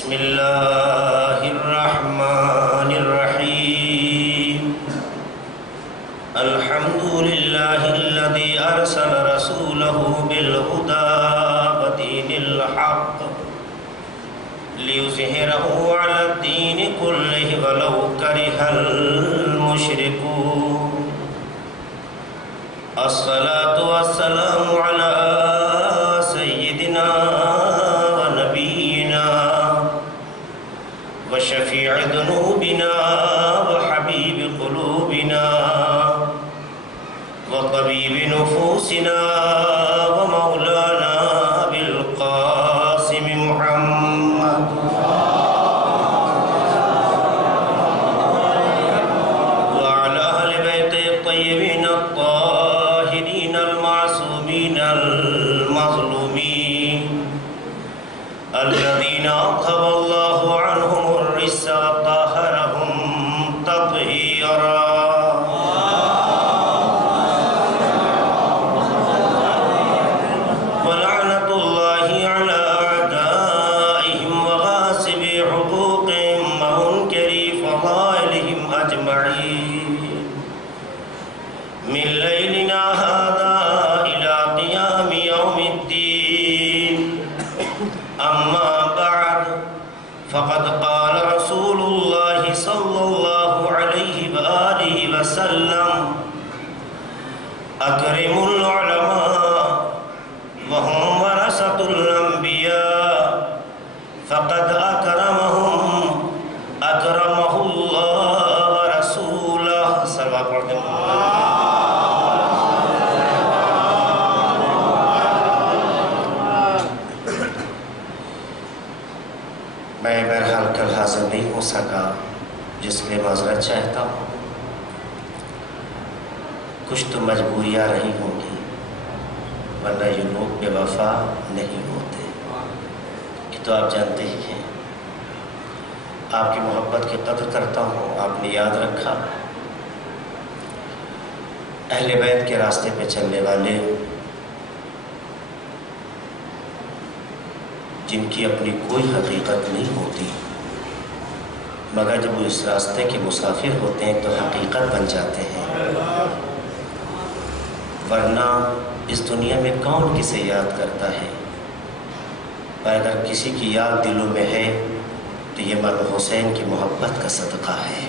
بسم اللہ الرحمن الرحیم الحمد للہ الذی ارسل رسولہ بالہدی ودین الحق لیظہرہ علی الدین کلہ ولو کرہ المشرکون الصلاة والسلام علی سیدنا وشفيع ذنوبنا وحبيب قلوبنا وطبيب نفوسنا ومولانا بالقاسم محمد وعلى أهل بيته الطيبين الطاهرين المعصومين المظلومين الذين أطهر الله عنهم الرجس وطهرهم تطهيرا ولعنة الله على أعدائهم وغاصبي حقوقهم ومنكري فضائلهم أجمعين من ليلنا هذا إلى قيام يوم الدين أما بعد فقد قال رسول الله صلى الله عليه وآله وسلم أكرموا العلماء وهم ورثة الأنبياء فقد أكرمهم أكرمه الله ورسوله صلى الله عليه وسلم. میں بہرحال کل حاضر نہیں ہو سکا، جس میں معذرت چاہتا ہوں. کچھ تو مجبوریاں رہی ہوں گی، ورنہ یہ لوگ بے وفا نہیں ہوتے. یہ تو آپ جانتے ہی ہیں. آپ کی محبت کی قدر کرتا ہوں. آپ نے یاد رکھا اہل بیت کے راستے پہ چلنے والے، جن کی اپنی کوئی حقیقت نہیں ہوتی، مگر جب وہ اس راستے کے مسافر ہوتے ہیں تو حقیقت بن جاتے ہیں. ورنہ اس دنیا میں کون کسے یاد کرتا ہے؟ پر اگر کسی کی یاد دلوں میں ہے تو یہ امام حسین کی محبت کا صدقہ ہے.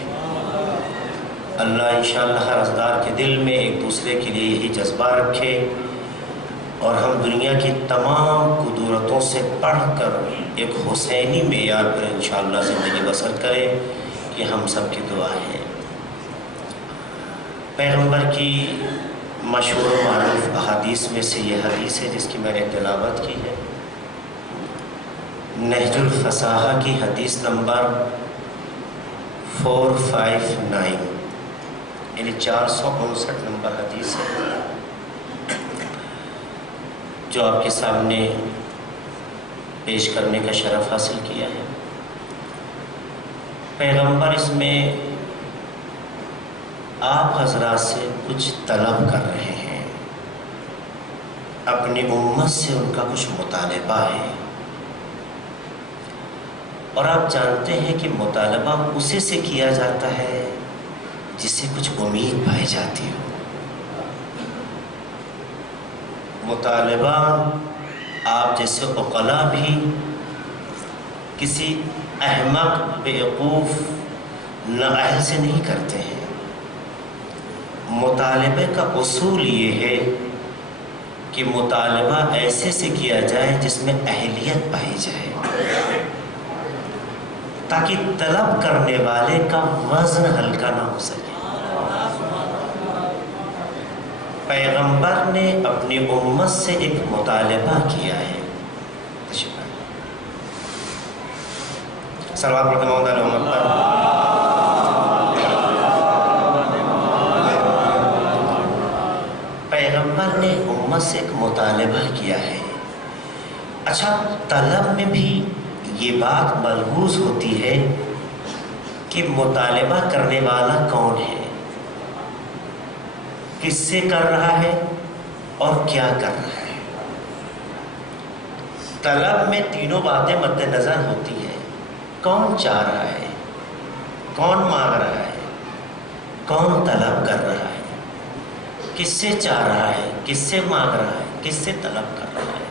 اللہ انشاءاللہ ہر رضدار کے دل میں ایک دوسرے کے لیے یہی جذبہ رکھے، اور ہم دنیا کی تمام قدرتوں سے پڑھ کر ایک حسینی معیار پر انشاءاللہ زندگی بسر کریں. یہ ہم سب کی دعا ہے. پیغمبر کی مشہور و معروف احادیث میں سے یہ حدیث ہے جس کی میں نے تلاوت کی ہے. نہج الفصاحہ کی حدیث نمبر 459، یعنی 459 نمبر حدیث ہے، جو آپ کے سامنے پیش کرنے کا شرف حاصل کیا ہے. پیغمبر اس میں آپ حضرات سے کچھ طلب کر رہے ہیں، اپنی امت سے ان کا کچھ مطالبہ ہے. اور آپ جانتے ہیں کہ مطالبہ اسی سے کیا جاتا ہے جسے کچھ امید پائی جاتی ہو. مطالبہ آپ جیسے عقلاء بھی کسی احمق بیوقوف نااہل سے نہیں کرتے ہیں. مطالبے کا اصول یہ ہے کہ مطالبہ ایسے سے کیا جائے جس میں اہلیت پائی جائے، تاکہ طلب کرنے والے کا وزن ہلکا نہ ہو سکے. پیغمبر نے اپنی امت سے ایک مطالبہ کیا ہے. صلوات پڑھتے محمد علی محمد پر. پیغمبر نے امت سے ایک مطالبہ کیا ہے. اچھا، طلب میں بھی یہ بات ملحوظ ہوتی ہے کہ مطالبہ کرنے والا کون ہے، کس سے کر رہا ہے اور کیا کر رہا ہے. طلب میں تینوں باتیں مد نظر ہوتی ہے. کون چاہ رہا ہے، کون مانگ رہا ہے، کون طلب کر رہا ہے، کس سے چاہ رہا ہے، کس سے مانگ رہا ہے، کس سے طلب کر رہا ہے؟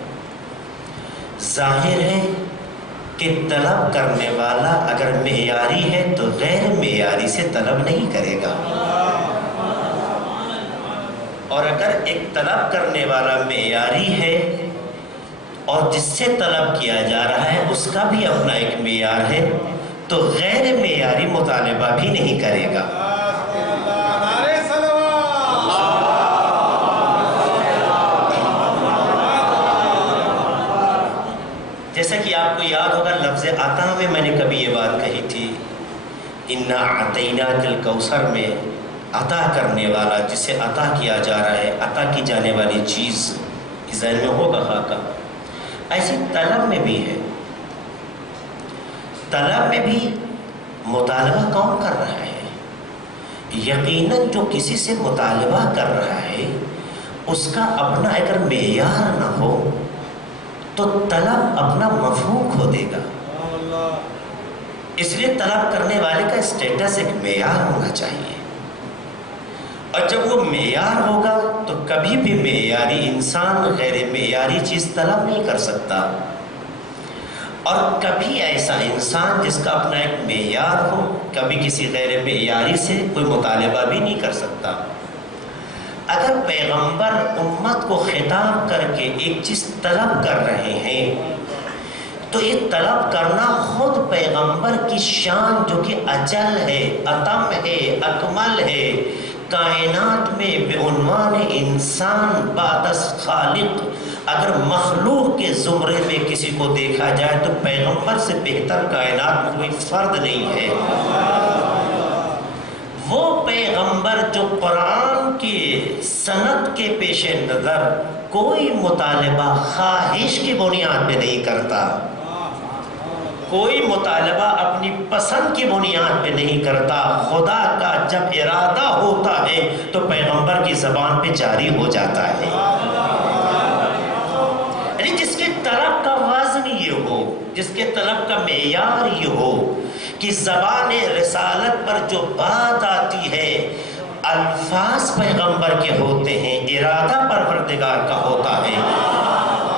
ظاہر ہے کہ طلب کرنے والا اگر معیاری ہے تو غیر معیاری سے طلب نہیں کرے گا، اور اگر ایک طلب کرنے والا معیاری ہے اور جس سے طلب کیا جا رہا ہے اس کا بھی اپنا ایک معیار ہے تو غیر معیاری مطالبہ بھی نہیں کرے گا۔ جیسا کہ آپ کو یاد ہوگا لفظ عطا میں میں نے کبھی یہ بات کہی تھی، اِنَّا أَعْطَيْنَاكَ الْكَوْثَرَ میں عطا کرنے والا جسے عطا کیا جا رہا ہے، عطا کی جانے والی چیز ذہن میں ہوگا خاکہ۔ ایسی طلب میں بھی ہے، طلب میں بھی مطالبہ کون کر رہا ہے؟ یقیناً جو کسی سے مطالبہ کر رہا ہے اس کا اپنا اگر معیار نہ ہو تو طلب اپنا مفہوم کھو دے گا۔ اس لیے طلب کرنے والے کا اسٹیٹس ایک معیار ہونا چاہیے، اور جب وہ معیار ہوگا تو کبھی بھی معیاری انسان غیر معیاری چیز طلب نہیں کر سکتا، اور کبھی ایسا انسان جس کا اپنا ایک معیار ہو کبھی کسی غیر معیاری سے کوئی مطالبہ بھی نہیں کر سکتا۔ اگر پیغمبر امت کو خطاب کر کے ایک چیز طلب کر رہے ہیں تو یہ طلب کرنا خود پیغمبر کی شان جو کہ اجل ہے، اتم ہے، اکمل ہے، کائنات میں بعنوان انسان بعد از خالق اگر مخلوق کے زمرے میں کسی کو دیکھا جائے تو پیغمبر سے بہتر کائنات میں کوئی فرد نہیں ہے۔ وہ پیغمبر جو قرآن کی سند کے پیش نظر کوئی مطالبہ خواہش کی بنیاد پہ نہیں کرتا، کوئی مطالبہ اپنی پسند کی بنیاد پہ نہیں کرتا، خدا کا جب ارادہ ہوتا ہے تو پیغمبر کی زبان پہ جاری ہو جاتا ہے۔ یعنی جس کے طلب کا وزن یہ ہو، جس کے طلب کا معیار یہ ہو کہ زبان رسالت پر جو بات آتی ہے الفاظ پیغمبر کے ہوتے ہیں، ارادہ پروردگار کا ہوتا ہے،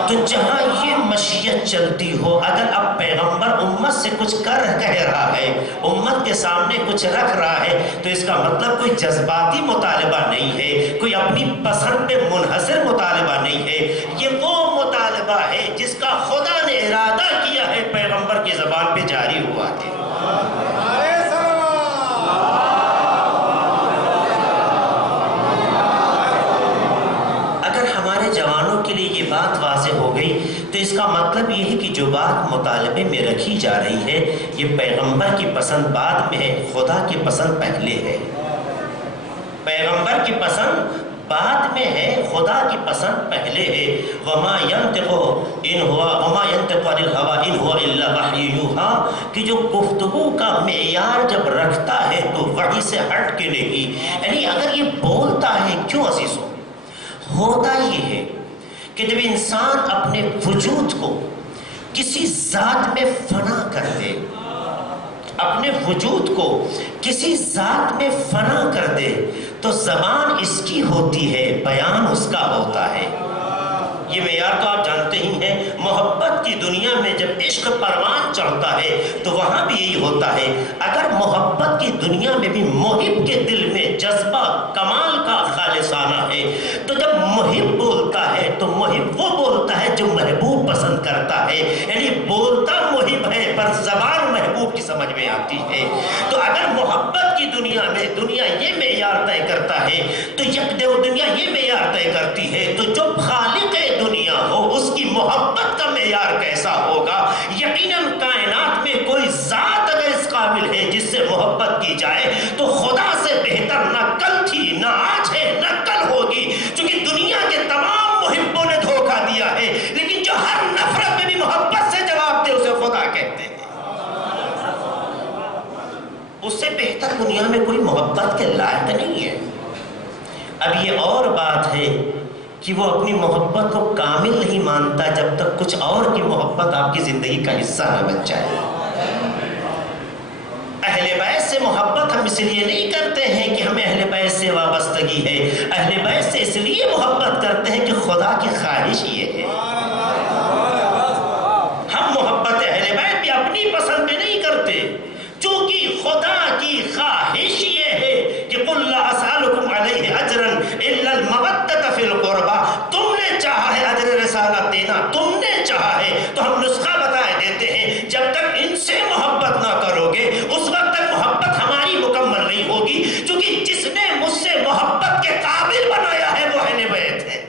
تو جہاں یہ مشیت چلتی ہو اگر اب پیغمبر امت سے کچھ کہہ رہا ہے، امت کے سامنے کچھ رکھ رہا ہے تو اس کا مطلب کوئی جذباتی مطالبہ نہیں ہے، کوئی اپنی پسند پہ منحصر مطالبہ نہیں ہے، یہ وہ مطالبہ ہے جس کا خدا نے ارادہ کیا ہے پیغمبر کی زبان پہ جاری ہوا ہے۔ جوانوں کے لیے یہ بات واضح ہو گئی تو اس کا مطلب یہ ہے کہ جو بات مطالبے میں رکھی جا رہی ہے یہ پیغمبر کی پسند بعد میں ہے، خدا کی پسند پہلے ہے۔ پیغمبر کی پسند بعد میں ہے، خدا کی پسند پہلے ہے۔ وما ينطق عن الهوى ان هو الا وحی یوحی، کہ جو گفتگو کا معیار جب رکھتا ہے تو وحی سے ہٹ کے نہیں، یعنی اگر یہ بولتا ہے کیوں عزیزوں، ہوتا یہ ہے کہ جب انسان اپنے وجود کو کسی ذات میں فنا کر دے، اپنے وجود کو کسی ذات میں فنا کر دے تو زبان اس کی ہوتی ہے، بیان اس کا ہوتا ہے۔ یہ معیار تو آپ جانتے ہی ہیں، محبت کی دنیا میں جب عشق پروان چڑھتا ہے تو وہاں بھی یہی ہوتا ہے۔ اگر محبت کی دنیا میں بھی محب کے دل میں جذبہ کمال کا خالصانہ ہے تو جب محب بولتا ہے تو محب وہ بولتا ہے جو محبوب پسند کرتا ہے، یعنی بولتا محب ہے پر زبان محبوب کی سمجھ میں آتی ہے۔ تو اگر محبت کی دنیا میں دنیا یہ معیار طے کرتا ہے تو دنیا یہ معیار طے کرتی ہے، تو جو خالق دنیا ہو اس کی محبت کا معیار کیسا ہوگا؟ یقیناً کائنات میں کوئی ذات اگر اس قابل ہے جس سے محبت کی جائے تو خدا سے بہتر نہ کل تھی، نہ آج ہے، نہ کل ہوگی، چونکہ دنیا کے تمام محبوں نے دھوکہ دیا ہے، لیکن جو ہر نفرت میں بھی محبت سے جواب دے اسے خدا کہتے ہیں۔ اس سے بہتر دنیا میں کوئی محبت کے لائق نہیں ہے۔ اب یہ اور بات ہے کہ وہ اپنی محبت کو کامل نہیں مانتا جب تک کچھ اور کی محبت آپ کی زندگی کا حصہ نہ بن جائے۔ محبت ہم اس لیے نہیں کرتے ہیں کہ ہمیں اہل بیت سے وابستگی ہے، اہل بیت سے اس لیے محبت کرتے ہیں کہ خدا کی خواہش یہ ہے۔ ہم محبت اہل بیت بھی اپنی پسند پہ نہیں کرتے، چونکہ خدا کی خواہش یہ ہے کہ قُلْ لَا أَسْأَلُكُمْ عَلَيْهِ أَجْرًا إِلَّا الْمَوَدَّةَ فِي الْقُرْبَى، تم نے چاہا ہے اجر رسالت دینا، تم نے چاہا ہے تو ہم نسخہ بتائے دیتے ہیں، جب تک ان سے محبت نہ کرو گے اس وقت تک محبت ہماری مکمل نہیں ہوگی، چونکہ جس نے مجھ سے محبت کے قابل بنایا ہے وہ اہل بیت ہے۔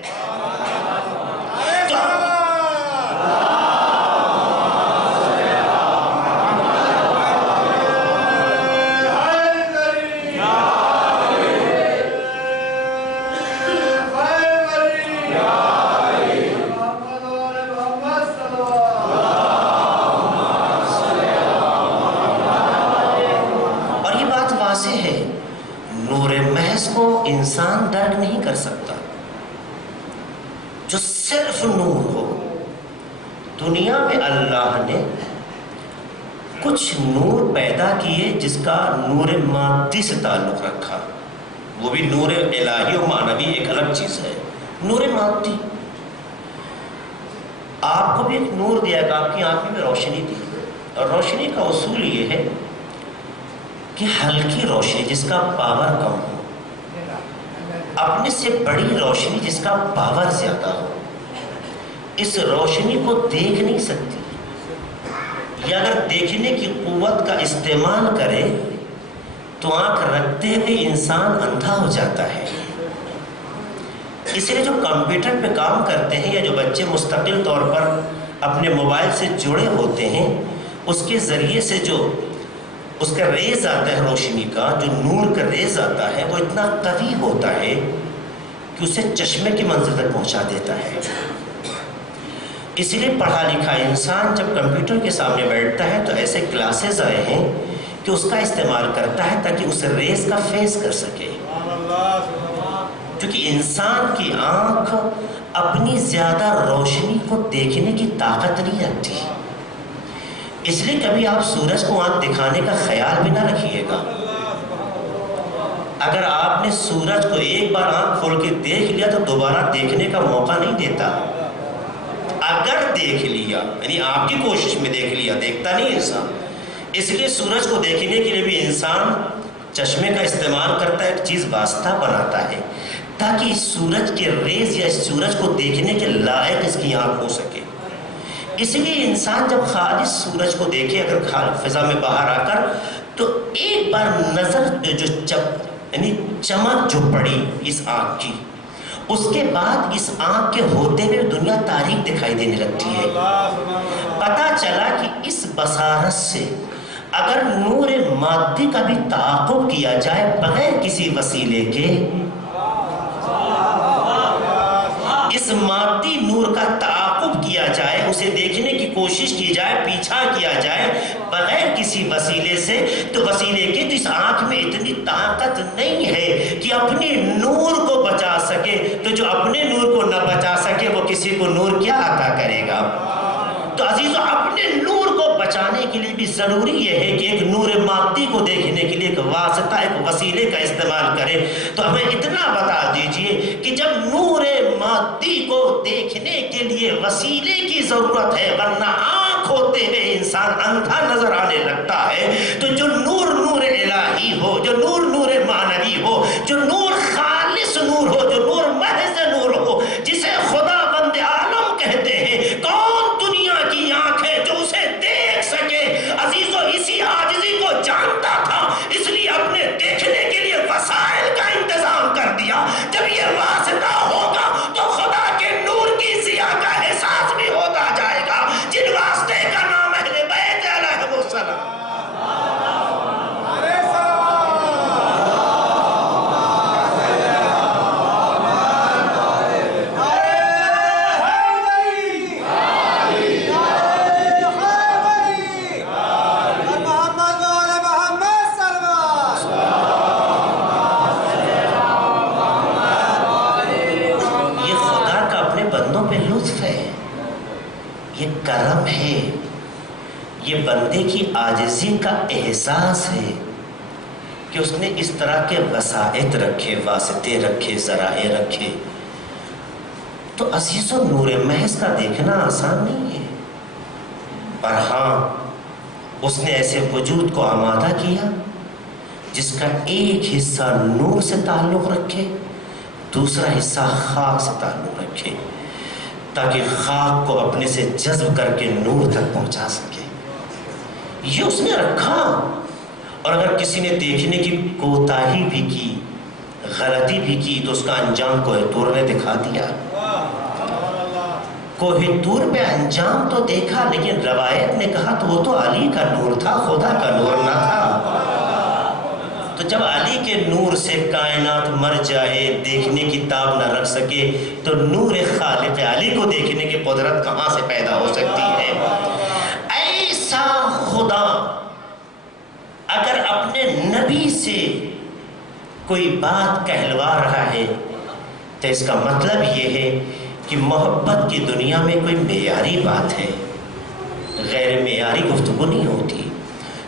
انسان درک نہیں کر سکتا جو صرف نور ہو۔ دنیا میں اللہ نے کچھ نور پیدا کیے جس کا نور مادی سے تعلق رکھا، وہ بھی نور الہی و معنوی ایک الگ چیز ہے۔ نور مادی آپ کو بھی ایک نور دیا گا، آپ کی آنکھ میں روشنی دی، اور روشنی کا اصول یہ ہے کہ ہلکی روشنی جس کا پاور کم ہو، اپنے سے بڑی روشنی جس کا پاور زیادہ ہو، اس روشنی کو دیکھ نہیں سکتی، یا اگر دیکھنے کی قوت کا استعمال کرے تو آنکھ رکھتے ہوئے انسان اندھا ہو جاتا ہے۔ اس لیے جو کمپیوٹر پہ کام کرتے ہیں یا جو بچے مستقل طور پر اپنے موبائل سے جڑے ہوتے ہیں، اس کے ذریعے سے جو اس کا ریز آتا ہے، روشنی کا جو نور کا ریز آتا ہے، وہ اتنا قوی ہوتا ہے کہ اسے چشمے کی منزل تک پہنچا دیتا ہے۔ اس لیے پڑھا لکھا انسان جب کمپیوٹر کے سامنے بیٹھتا ہے تو ایسے کلاسز آئے ہیں کہ اس کا استعمال کرتا ہے تاکہ اس ریز کا فیس کر سکے، کیونکہ انسان کی آنکھ اپنی زیادہ روشنی کو دیکھنے کی طاقت نہیں رکھتی۔ اس لیے کبھی آپ سورج کو آنکھ دکھانے کا خیال بھی نہ رکھیے گا۔ اگر آپ نے سورج کو ایک بار آنکھ کھول کے دیکھ لیا تو دوبارہ دیکھنے کا موقع نہیں دیتا۔ اگر دیکھ لیا یعنی آپ کی کوشش میں دیکھ لیا، دیکھتا نہیں انسان۔ اس لیے سورج کو دیکھنے کے لیے بھی انسان چشمے کا استعمال کرتا ہے، ایک چیز واسطہ بناتا ہے تاکہ اس سورج کے ریز یا اس سورج کو دیکھنے کے لائق اس کی آنکھ ہو سکے۔ اس لیے انسان جب خالص سورج کو دیکھے، اگر فضا میں باہر آ کر، تو ایک بار نظر جو یعنی چمک جو پڑی اس آنکھ کی، اس کے بعد اس آنکھ کے ہوتے ہوئے دنیا تاریک دکھائی دینے لگتی ہے۔ پتہ چلا کہ اس بصارت سے اگر نور مادی کا بھی تعاقب کیا جائے بغیر کسی وسیلے کے، اس مادی نور کا تعاقب کیا جائے، اسے دیکھنے کی کوشش کی جائے، پیچھا کیا جائے بغیر کسی وسیلے سے، تو وسیلے کے تو اس آنکھ میں اتنی طاقت نہیں ہے کہ اپنے نور کو بچا سکے، تو جو اپنے نور کو نہ بچا سکے وہ کسی کو نور کیا عطا کرے گا؟ تو عزیزو، اپنے نور کو بچانے کے لیے بھی ضروری یہ ہے کہ ایک نور مادی کو دیکھنے کے لیے ایک واسطہ، ایک وسیلے کا استعمال کرے۔ تو ہمیں اتنا بتا دیجئے کہ جب نور مادی کو دیکھنے کے لیے وسیلے کی ضرورت ہے، ورنہ آنکھ ہوتے ہوئے انسان اندھا نظر آنے لگتا ہے، تو جو نور الہی ہو، جو نور معنوی ہو، جو نور خالص نور ہو، جو نور محض نور ہو، جسے خدا بند عالم کہتے ہیں، کون دنیا کی آنکھ ہے جو اسے دیکھ سکے؟ عزیزو، اسی عاجزی کو جانتا تھا، اس لیے اپنے دیکھنے کے لیے وسائل کا انتظام کر دیا۔ جب یہ واسطہ ہوگا تو خدا کے نور کی ضیا کا احساس بھی ہوتا جائے گا، جن واسطے کا نام اہل بیت علیہ السلام۔ کرم ہے، یہ بندے کی عاجزی کا احساس ہے کہ اس نے اس طرح کے وسائط رکھے، واسطے رکھے، ذرائع رکھے، تو عزیزو نور محض کا دیکھنا آسان نہیں ہے، پر ہاں اس نے ایسے وجود کو آمادہ کیا جس کا ایک حصہ نور سے تعلق رکھے، دوسرا حصہ خاک سے تعلق رکھے، تاکہ خاک کو اپنے سے جذب کر کے نور تک پہنچا سکے۔ یہ اس نے رکھا، اور اگر کسی نے دیکھنے کی کوتاہی بھی کی، غلطی بھی کی، تو اس کا انجام کوہ طور نے دکھا دیا۔ کوہ طور پہ انجام تو دیکھا، لیکن روایت نے کہا تو وہ تو علی کا نور تھا، خدا کا نور نہ تھا۔ تو جب علی کے نور سے کائنات مر جائے، دیکھنے کی تاب نہ رکھ سکے، تو نور خالق علی کو دیکھنے کی قدرت کہاں سے پیدا ہو سکتی ہے؟ ایسا خدا اگر اپنے نبی سے کوئی بات کہلوا رہا ہے تو اس کا مطلب یہ ہے کہ محبت کی دنیا میں کوئی معیاری بات ہے، غیر معیاری گفتگو نہیں ہوتی۔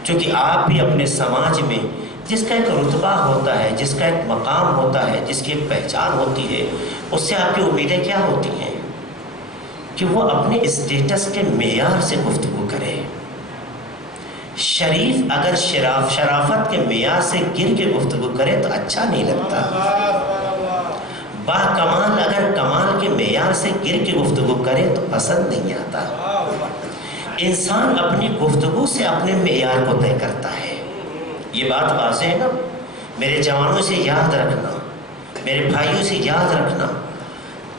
چونکہ آپ بھی اپنے سماج میں جس کا ایک رتبہ ہوتا ہے، جس کا ایک مقام ہوتا ہے، جس کی ایک پہچان ہوتی ہے، اس سے آپ کی امیدیں کیا ہوتی ہیں؟ کہ وہ اپنے اسٹیٹس کے معیار سے گفتگو کرے۔ شریف اگر شرافت کے معیار سے گر کے گفتگو کرے تو اچھا نہیں لگتا۔ با کمال اگر کمال کے معیار سے گر کے گفتگو کرے تو پسند نہیں آتا۔ انسان اپنی گفتگو سے اپنے معیار کو طے کرتا ہے۔ یہ بات واضح ہے نا؟ میرے جوانوں سے یاد رکھنا، میرے بھائیوں سے یاد رکھنا،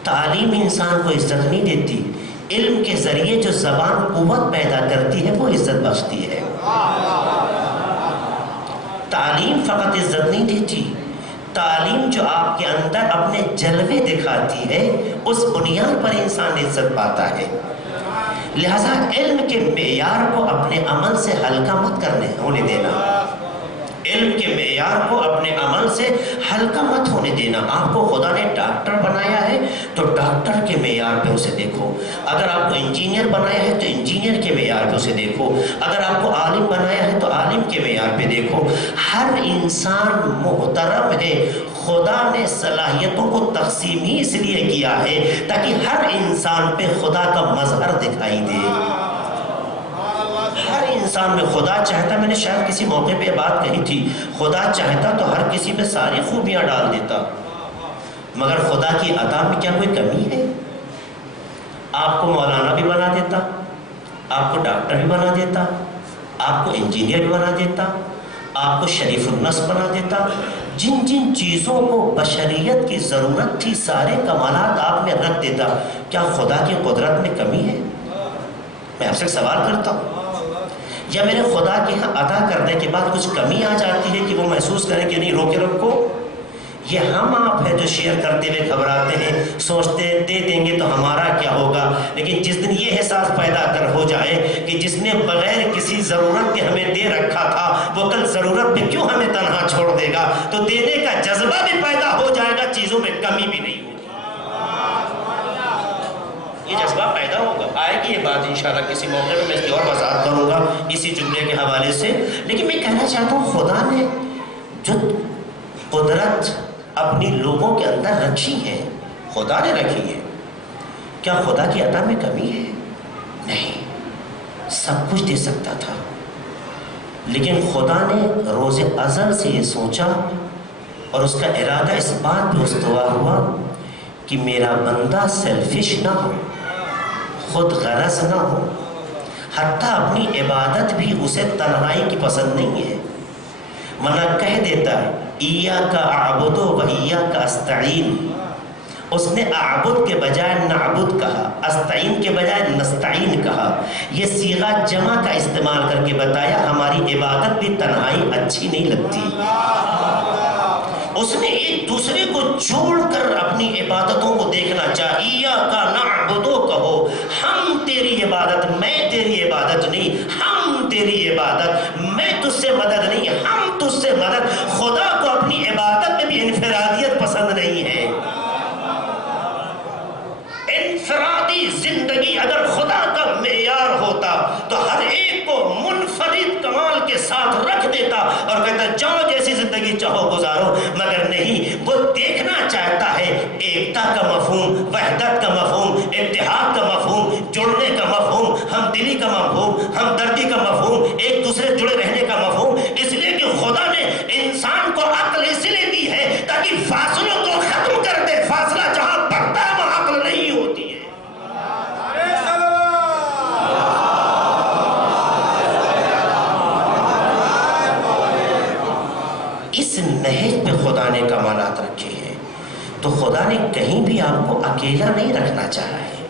تعلیم انسان کو عزت نہیں دیتی، علم کے ذریعے جو زبان قوت پیدا کرتی ہے وہ عزت بخشتی ہے۔ تعلیم فقط عزت نہیں دیتی، تعلیم جو آپ کے اندر اپنے جلوے دکھاتی ہے، اس بنیاد پر انسان عزت پاتا ہے۔ لہذا علم کے معیار کو اپنے عمل سے ہلکا مت ہونے دینا، علم کے معیار کو اپنے عمل سے ہلکا مت ہونے دینا۔ آپ کو خدا نے ڈاکٹر بنایا ہے تو ڈاکٹر کے معیار پہ اسے دیکھو، اگر آپ کو انجینئر بنایا ہے تو انجینئر کے معیار پہ اسے دیکھو، اگر آپ کو عالم بنایا ہے تو عالم کے معیار پہ دیکھو۔ ہر انسان محترم ہے، خدا نے صلاحیتوں کو تقسیم ہی اس لیے کیا ہے تاکہ ہر انسان پہ خدا کا مظہر دکھائی دے۔ ہر انسان میں خدا چاہتا، میں نے شاید کسی موقع پہ بات کہی تھی، خدا چاہتا تو ہر کسی میں ساری خوبیاں ڈال دیتا، مگر خدا کی عطا میں کیا کوئی کمی ہے؟ آپ کو مولانا بھی بنا دیتا، آپ کو ڈاکٹر بھی بنا دیتا، آپ کو انجینئر بھی بنا دیتا، آپ کو شریف النص بنا دیتا۔ جن جن چیزوں کو بشریت کی ضرورت تھی سارے کمالات آپ میں رکھ دیتا۔ کیا خدا کی قدرت میں کمی ہے؟ میں آپ سے سوال کرتا ہوں، یا میرے خدا کے ہاں عطا کرنے کے بعد کچھ کمی آ جاتی ہے کہ وہ محسوس کریں کہ نہیں روکے رکھو؟ یہ ہم آپ ہیں جو شیئر کرتے ہوئے گھبراتے ہیں، سوچتے ہیں دے دیں گے تو ہمارا کیا ہوگا، لیکن جس دن یہ احساس پیدا کر ہو جائے کہ جس نے بغیر کسی ضرورت کے ہمیں دے رکھا تھا وہ کل ضرورت پہ کیوں ہمیں تنہا چھوڑ دے گا، تو دینے کا جذبہ بھی پیدا ہو جائے گا، چیزوں میں کمی بھی نہیں ہوگی، یہ جذبہ پیدا ہوگا۔ آئے گی یہ بات انشاءاللہ کسی موقع میں، میں اس کی اور وضاحت کروں گا اسی جملے کے حوالے سے۔ لیکن میں کہنا چاہتا ہوں خدا نے جو قدرت اپنی لوگوں کے اندر رکھی ہے، خدا نے رکھی ہے، کیا خدا کی عطا میں کمی ہے؟ نہیں، سب کچھ دے سکتا تھا، لیکن خدا نے روز ازل سے یہ سوچا اور اس کا ارادہ اس بات پہ استوار ہوا کہ میرا بندہ سیلفش نہ ہو، خود غرض نہ ہو، حتیٰ اپنی عبادت بھی اسے تنہائی کی پسند نہیں ہے، منع کہہ دیتا ہے ایاک اعبد و ایاک استعین، اس نے اعبد کے بجائے نعبد کہا، استعین کے بجائے نستعین کہا، یہ صیغہ جمع کا استعمال کر کے بتایا ہماری عبادت بھی تنہائی اچھی نہیں لگتی، اس نے ایک دوسرے کو جوڑ کر اپنی عبادتوں کو دیکھنا چاہیے۔ ایاک نعبد کہو، ہم تیری عبادت، میں تیری عبادت نہیں، ہم تیری عبادت، میں تجھ سے مدد نہیں، ہم تجھ سے مدد۔ خدا کو اپنی عبادت میں بھی انفرادیت پسند نہیں ہے۔ انفرادی زندگی اگر خدا کا معیار ہوتا تو ہر ایک کو منفرد کمال کے ساتھ ہاتھ رکھ دیتا اور کہتا جاؤ جیسی زندگی چاہو گزارو، مگر نہیں، وہ دیکھنا چاہتا ہے ایکتا کا مفہوم، وحدت کا مفہوم، اتحاد کا مفہوم، جڑنے کا مفہوم، ہم دلی کا مفہوم، ہمدردی کا مفہوم، ایک دوسرے سے جڑے رہنے کا مفہوم۔ اس لیے کہ خدا نے انسان کو عقل اس لیے دی ہے تاکہ فاصلوں کو ختم کر دے۔ فاصلہ جہاں بڑھتا ہے وہاں عقل نہیں ہوتی ہے۔ اس نہج پہ خدا نے کمالات رکھے ہیں، تو خدا نے کہیں بھی آپ کو اکیلا نہیں رکھنا چاہا ہے،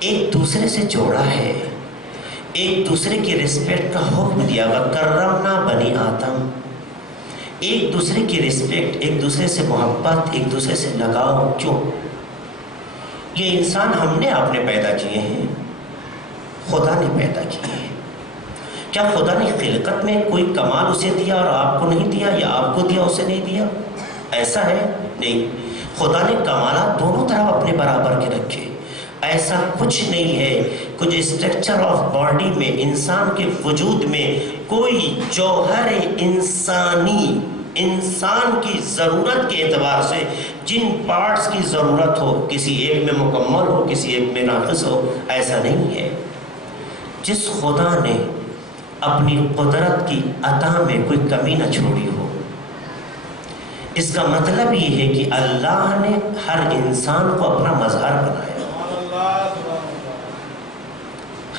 ایک دوسرے سے جوڑا ہے، ایک دوسرے کی رسپیکٹ کا حکم دیا، وَكَرَّمْنَا بَنِي آدم۔ ایک دوسرے کی رسپیکٹ، ایک دوسرے سے محبت، ایک دوسرے سے لگاؤ۔ کیوں؟ یہ انسان ہم نے آپ نے پیدا کیے ہیں، خدا نے پیدا کیے ہیں۔ کیا خدا نے خلقت میں کوئی کمال اسے دیا اور آپ کو نہیں دیا، یا آپ کو دیا اسے نہیں دیا؟ ایسا ہے؟ نہیں، خدا نے کمالات دونوں طرف اپنے برابر کے رکھے۔ ایسا کچھ نہیں ہے کچھ اسٹرکچر آف باڈی میں، انسان کے وجود میں کوئی جوہر انسانی، انسان کی ضرورت کے اعتبار سے جن پارٹس کی ضرورت ہو، کسی ایک میں مکمل ہو، کسی ایک میں ناقص ہو، ایسا نہیں ہے۔ جس خدا نے اپنی قدرت کی عطا میں کوئی کمی نہ چھوڑی ہو، اس کا مطلب یہ ہے کہ اللہ نے ہر انسان کو اپنا مظہر بنایا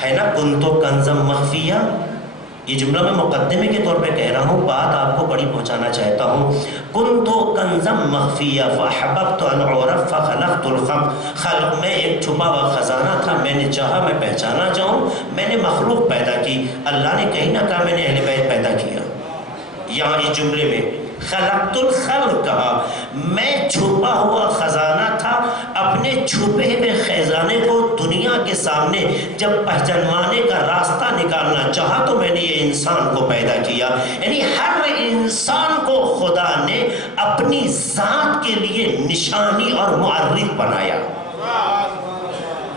ہے نا۔ کنتو کنزم مخفیہ، یہ جملہ میں مقدمے کے طور پہ کہہ رہا ہوں، بات آپ کو بڑی پہنچانا چاہتا ہوں۔ کنتو کنزم مخفیہ فاحببت ان اعرف فخلقت الخلق، خلق میں ایک چھپا ہوا خزانہ تھا، میں نے چاہا میں پہچانا جاؤں، میں نے مخلوق پیدا کی۔ اللہ نے کہیں نہ کہا میں نے اہل بیت پیدا کیا، یہاں اس جملے میں خلقت الخلق کہا، میں چھپا ہوا خزانہ تھا، اپنے چھپے ہوئے خزانے کو دنیا کے سامنے جب پہچانوانے کا راستہ نکالنا چاہا تو میں نے یہ انسان کو پیدا کیا۔ یعنی ہر انسان کو خدا نے اپنی ذات کے لیے نشانی اور معرف بنایا۔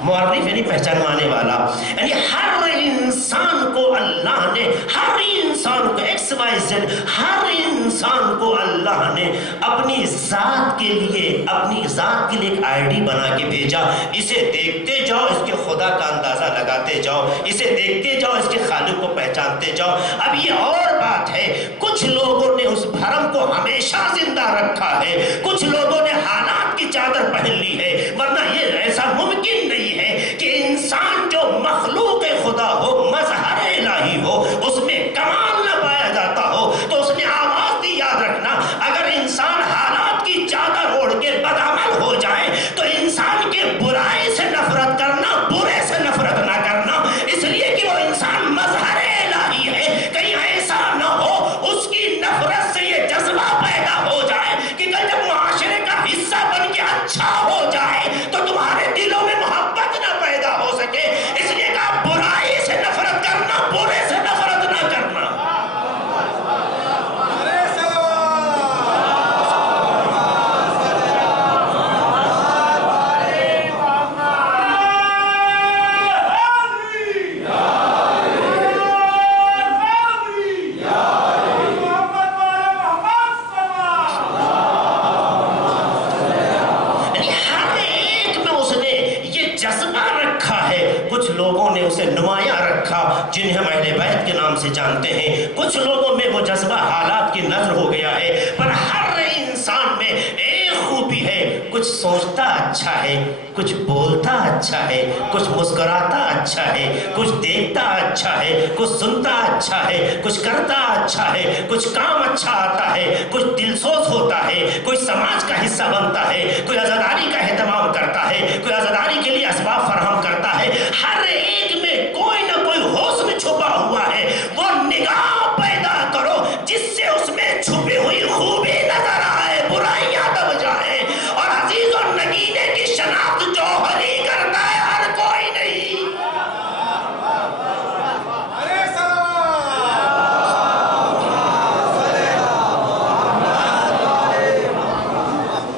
معرف یعنی پہچانوانے والا، یعنی ہر انسان کو اللہ نے، ہر انسان کو ایکس وائی زیڈ، ہر انسان کو اللہ نے اپنی ذات کے لیے، اپنی ذات کے لیے ایک آئی ڈی بنا کے بھیجا۔ اسے دیکھتے جاؤ، اس کے خدا کا اندازہ لگاتے جاؤ، اسے دیکھتے جاؤ، اس کے خالق کو پہچانتے جاؤ۔ اب یہ اور بات ہے، کچھ لوگوں نے اس بھرم کو ہمیشہ زندہ رکھا ہے، کچھ لوگوں نے حالات کی چادر پہن لی ہے، ورنہ یہ ایسا ممکن نہیں ہے کہ انسان جو مخلوق خدا ہو، مظہر الہی ہو، اس میں کمال نہ پایا جاتا ہو۔ تو اس نے آواز دی، یاد رکھنا، اگر انسان حالات کی چادر اوڑھ کے بدعمل ہو جائے تو انسان کے برائی سے نفرت کرنا، برے سے نفرت نہ کرنا، اس لیے کہ وہ انسان مظہر الہی ہے۔ کہیں ایسا نہ ہو اس کی نفرت سے یہ جذبہ پیدا ہو جائے کہ جب معاشرے کا حصہ بن کے اچھا ہو جائے تو تمہارے دلوں میں محبت نہ پیدا ہو سکے۔ اس لیے کہا برائی سے نفرت کرنا، برے سے نفرت نہ کرنا۔ اسے نمایاں رکھا جنہیں ہم اہل بیت کے نام سے جانتے ہیں۔ کچھ لوگوں میں وہ جذبہ حالات کی نظر ہو گیا ہے، پر ہر انسان میں ایک خوبی ہے، کچھ سوچتا اچھا ہے، کچھ بولتا اچھا ہے، کچھ مسکراتا اچھا ہے، کچھ دیکھتا اچھا ہے، کچھ سنتا اچھا ہے، کچھ کرتا اچھا ہے، کچھ کام اچھا آتا ہے، کچھ دلسوز ہوتا ہے، کوئی سماج کا حصہ بنتا ہے، کوئی عزاداری کا اہتمام کرتا ہے، کوئی عزاداری کے لیے اسباب فراہم کرتا ہے۔ ہر ایک میں کوئی نہ کوئی حسن چھپا ہوا ہے، وہ نگاہ پیدا کرو جس سے اس میں چھپی ہوئی خوبی نظر آئے، برائیاں دب جائیں، اور عزیز اور نگینے کی شناخت جوہری کرتا ہے ہر کوئی نہیں۔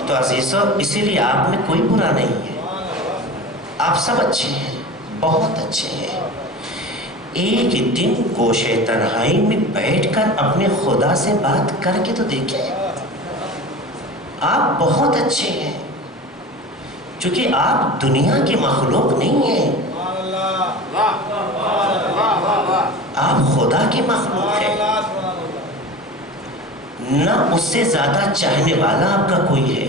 تو عزیزو، اسی لیے آپ میں کوئی برا نہیں ہے، آپ سب اچھے ہیں، بہت اچھے ہیں۔ ایک دن گوشے تنہائی میں بیٹھ کر اپنے خدا سے بات کر کے تو دیکھیں. آپ بہت اچھے ہیں چونکہ آپ دنیا کی مخلوق نہیں ہیں، آپ خدا کی مخلوق ہیں. نہ اس سے زیادہ چاہنے والا آپ کا کوئی ہے،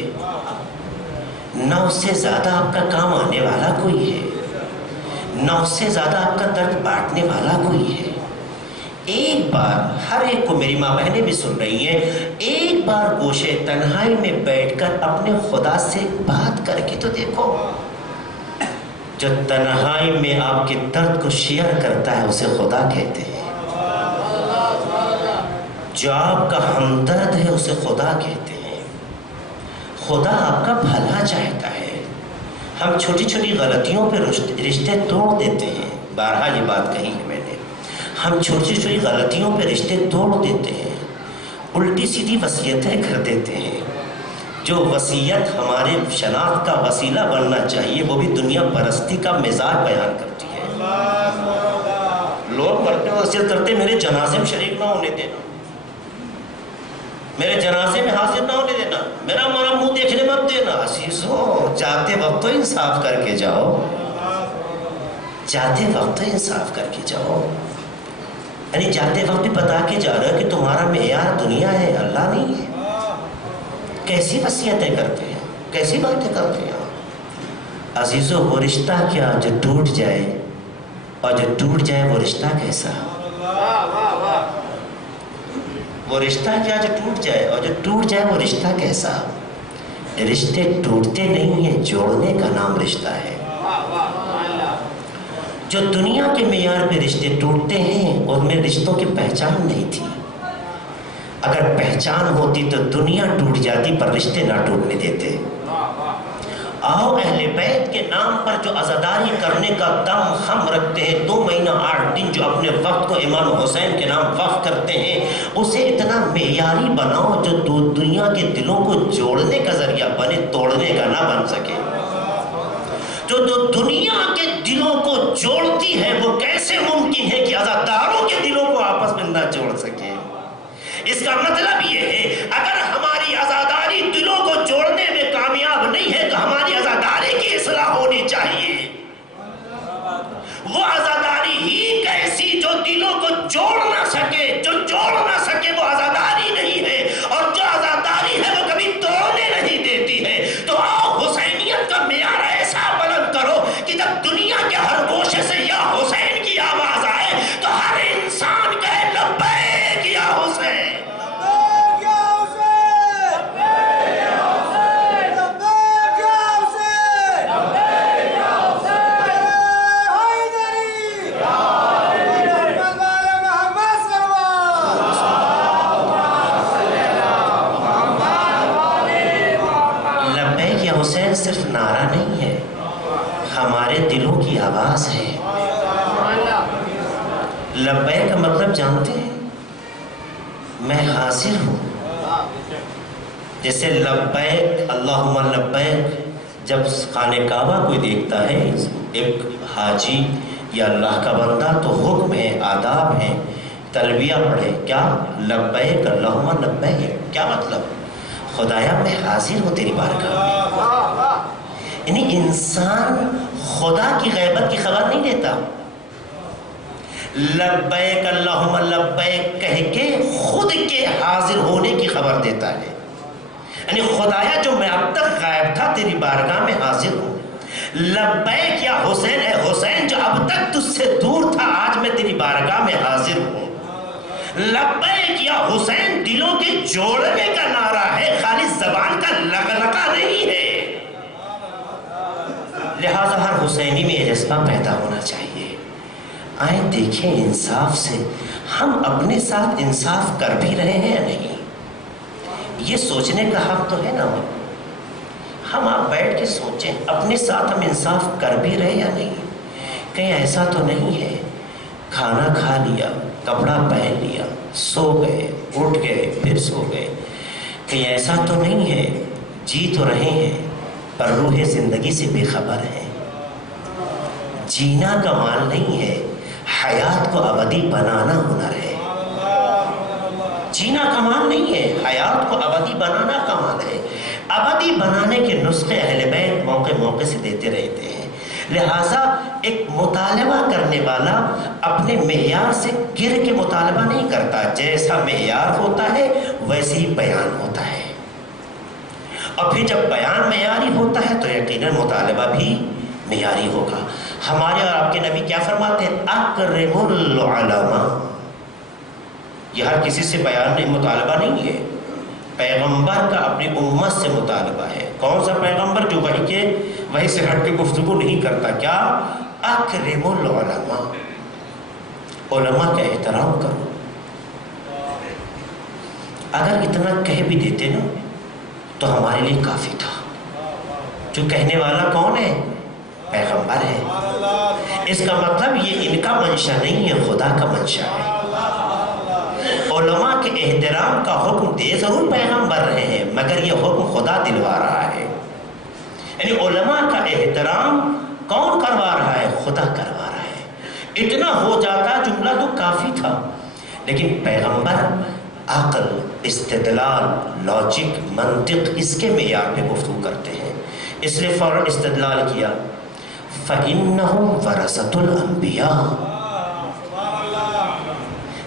نہ اس سے زیادہ آپ کا کام آنے والا کوئی ہے، نہ اس سے زیادہ آپ کا درد بانٹنے والا کوئی ہے. ایک بار، ہر ایک کو میری ماں بہنیں بھی سن رہی ہیں، ایک بار گوشے تنہائی میں بیٹھ کر اپنے خدا سے بات کر کے تو دیکھو. جو تنہائی میں آپ کے درد کو شیئر کرتا ہے اسے خدا کہتے ہیں. جو آپ کا ہمدرد ہے اسے خدا کہتے ہیں. خدا آپ کا بھلا چاہتا ہے. ہم چھوٹی چھوٹی غلطیوں پہ رشتے توڑ دیتے ہیں. بارہا یہ بات کہی ہے میں نے. ہم چھوٹی چھوٹی غلطیوں پہ رشتے توڑ دیتے ہیں، الٹی سیدھی وصیتیں کر دیتے ہیں. جو وصیت ہمارے شناخت کا وسیلہ بننا چاہیے وہ بھی دنیا پرستی کا مزاج بیان کرتی ہے. لوگ مرتے ہوئے وصیت کرتے میرے جنازے میں شریک نہ ہونے دینا، میرے جنازے میں حاضر نہ ہونے دینا، میرا منہ دیکھنے مت دینا. عزیزو، جاتے وقت تو انصاف کر کے جاؤ، جاتے وقت تو انصاف کر کے جاؤ. یعنی جاتے وقت بھی بتا کے جا رہا ہے کہ تمہارا معیار دنیا ہے، اللہ نہیں ہے. کیسی وصیتیں کرتے ہیں، کیسی باتیں کرتے ہیں. عزیزو، وہ رشتہ کیا جو ٹوٹ جائے، اور جو ٹوٹ جائے وہ رشتہ کیسا. وہ رشتہ کیا جو ٹوٹ جائے، اور جو ٹوٹ جائے وہ رشتہ کیسا. رشتے ٹوٹتے نہیں ہیں، جوڑنے کا نام رشتہ ہے. جو دنیا کے معیار پہ رشتے ٹوٹتے ہیں ان میں رشتوں کی پہچان نہیں تھی. اگر پہچان ہوتی تو دنیا ٹوٹ جاتی پر رشتے نہ ٹوٹنے دیتے. آؤ اہل بیت کے نام پر جو عزاداری کرنے کا دم ہم رکھتے ہیں، 2 مہینہ 8 دن جو اپنے وقت کو امام حسین کے نام وقف کرتے ہیں، اسے اتنا معیاری بناؤ جو دنیا کے دلوں کو جوڑنے کا ذریعہ بنے، توڑنے کا نہ بن سکے. جو دنیا کے دلوں کو جوڑتی ہے وہ کیسے ممکن ہے کہ عزاداروں کے دلوں کو آپس میں نہ جوڑ سکے. اس کا مطلب یہ ہے اگر ہماری عزاداری دلوں کو جوڑنے میں کامیاب نہیں ہے تو ہماری عزاداری کی اصلاح ہونی چاہیے. وہ عزاداری ہی کیسی جو دلوں کو جوڑ نہ سکے، جو جوڑ نہ سکے وہ عزاداری نہیں ہے، اور جو عزاداری ہے وہ کبھی توڑنے نہیں دیتی ہے. تو آؤ حسینیت کا معیار ایسا بلند کرو کہ جب دنیا کے ہر گوشے سے یا حسین کی آواز آئے تو ہر انسان کہے لبیک یا حسین. صرف نعرہ نہیں ہے، ہمارے دلوں کی آواز ہے. لبیک کا مطلب جانتے ہیں؟ میں حاضر ہوں. جیسے لبیک اللہم لبیک جب خانہ کعبہ کوئی دیکھتا ہے ایک حاجی یا اللہ کا بندہ تو حکم ہے، آداب ہے، تلبیہ پڑھے. کیا؟ لبیک اللہم لبیک. کیا مطلب؟ خدایا میں حاضر ہوں تیری بارگاہ میں. یعنی انسان خدا کی غیبت کی خبر نہیں لیتا. لبیک اللہم لبیک کہہ کے خود کے حاضر ہونے کی خبر دیتا ہے. یعنی خدایا جو میں اب تک غائب تھا تیری بارگاہ میں حاضر ہوں. لبیک یا حسین، اے حسین جو اب تک تجھ سے دور تھا آج میں تیری بارگاہ میں حاضر ہوں. لبیک یا حسین دلوں کے جوڑنے کا نعرہ ہے، خالی زبان کا لغلقہ نہیں ہے. لہذا ہر حسینی میں یہ جذبہ پیدا ہونا چاہیے. آئیں دیکھیں انصاف سے ہم اپنے ساتھ انصاف کر بھی رہے ہیں یا نہیں. یہ سوچنے کا حق تو ہے نا. ہم آپ بیٹھ کے سوچیں اپنے ساتھ ہم انصاف کر بھی رہے یا نہیں. کہیں ایسا تو نہیں ہے کھانا کھا لیا، کپڑا پہن لیا، سو گئے، اٹھ گئے، پھر سو گئے. کہیں ایسا تو نہیں ہے جی تو رہے ہیں پر روح زندگی سے بے خبر ہے. جینا کمال نہیں ہے، حیات کو ابدی بنانا ہنر ہے، جینا کمال نہیں ہے، حیات کو ابدی بنانا کمال ہے۔ ابدی بنانے کے نسخے اہل بیت موقع موقع سے دیتے رہتے ہیں، لہٰذا ایک مطالبہ کرنے والا اپنے معیار سے گر کے مطالبہ نہیں کرتا، جیسا معیار ہوتا ہے ویسے ہی بیان ہوتا ہے، اور پھر جب بیان معیاری ہوتا ہے تو یقیناً مطالبہ بھی معیاری ہوگا۔ ہمارے اور آپ کے نبی کیا فرماتے ہیں؟ اکرم العلماء، یہ ہر کسی سے بیان نہیں، مطالبہ نہیں ہے، پیغمبر کا اپنی امت سے مطالبہ ہے۔ کون سا پیغمبر؟ جو وحی سے ہٹ کے گفتگو نہیں کرتا۔ کیا؟ اکرم العلماء، علماء کا احترام کرو۔ اگر اتنا کہہ بھی دیتے نا تو ہمارے لیے کافی تھا۔ جو کہنے والا کون ہے؟ پیغمبر ہے۔ اس کا مطلب یہ ان کا منشا نہیں ہے، خدا کا منشا ہے۔ علماء کے احترام کا حکم دے ضرور پیغمبر رہے ہیں، مگر یہ حکم خدا دلوا رہا ہے، یعنی علماء کا احترام کون کروا رہا ہے؟ خدا کروا رہا ہے۔ اتنا ہو جاتا جملہ تو کافی تھا، لیکن پیغمبر عقل، استدلال، لاجک، منطق، اس کے معیار پہ گفتگو کرتے ہیں، اس لیے فوراً استدلال کیا فَإِنَّهُمْ وَرَثَةُ الْأَنْبِيَاءِ،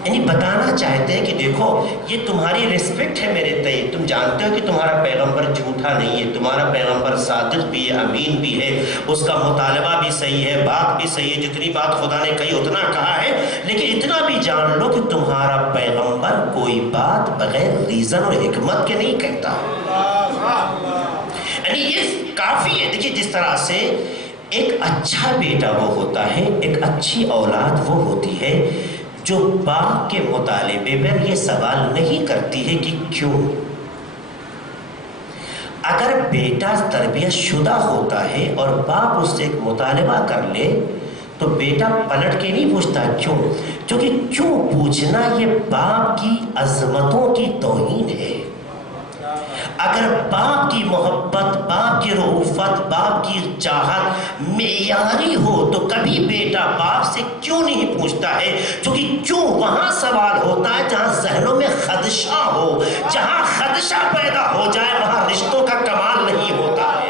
یعنی بتانا چاہتے ہیں کہ دیکھو یہ تمہاری رسپیکٹ ہے میرے تئیں، تم جانتے ہو کہ تمہارا پیغمبر جھوٹا نہیں ہے، تمہارا پیغمبر صادق بھی ہے، امین بھی ہے، اس کا مطالبہ بھی صحیح ہے، بات بھی صحیح ہے، جتنی بات خدا نے کہی اتنا کہا ہے، لیکن اتنا بھی جان لو کہ تمہارا پیغمبر کوئی بات بغیر ریزن اور حکمت کے نہیں کہتا، یعنی یہ کافی ہے۔ دیکھیے جس طرح سے ایک اچھا بیٹا وہ ہوتا ہے، ایک اچھی اولاد وہ ہوتی ہے جو باپ کے مطالبے پر یہ سوال نہیں کرتی ہے کہ کیوں۔ اگر بیٹا تربیت شدہ ہوتا ہے اور باپ اس سے ایک مطالبہ کر لے تو بیٹا پلٹ کے نہیں پوچھتا کیوں، کیونکہ کیوں پوچھنا یہ باپ کی عظمتوں کی توہین ہے۔ اگر باپ کی محبت، باپ کی رؤفت، باپ کی چاہت معیاری ہو تو کبھی بیٹا باپ سے کیوں نہیں پوچھتا ہے، کیونکہ کیوں وہاں سوال ہوتا ہے جہاں ذہنوں میں خدشہ ہو، جہاں خدشہ پیدا ہو جائے وہاں رشتوں کا کمال نہیں ہوتا ہے،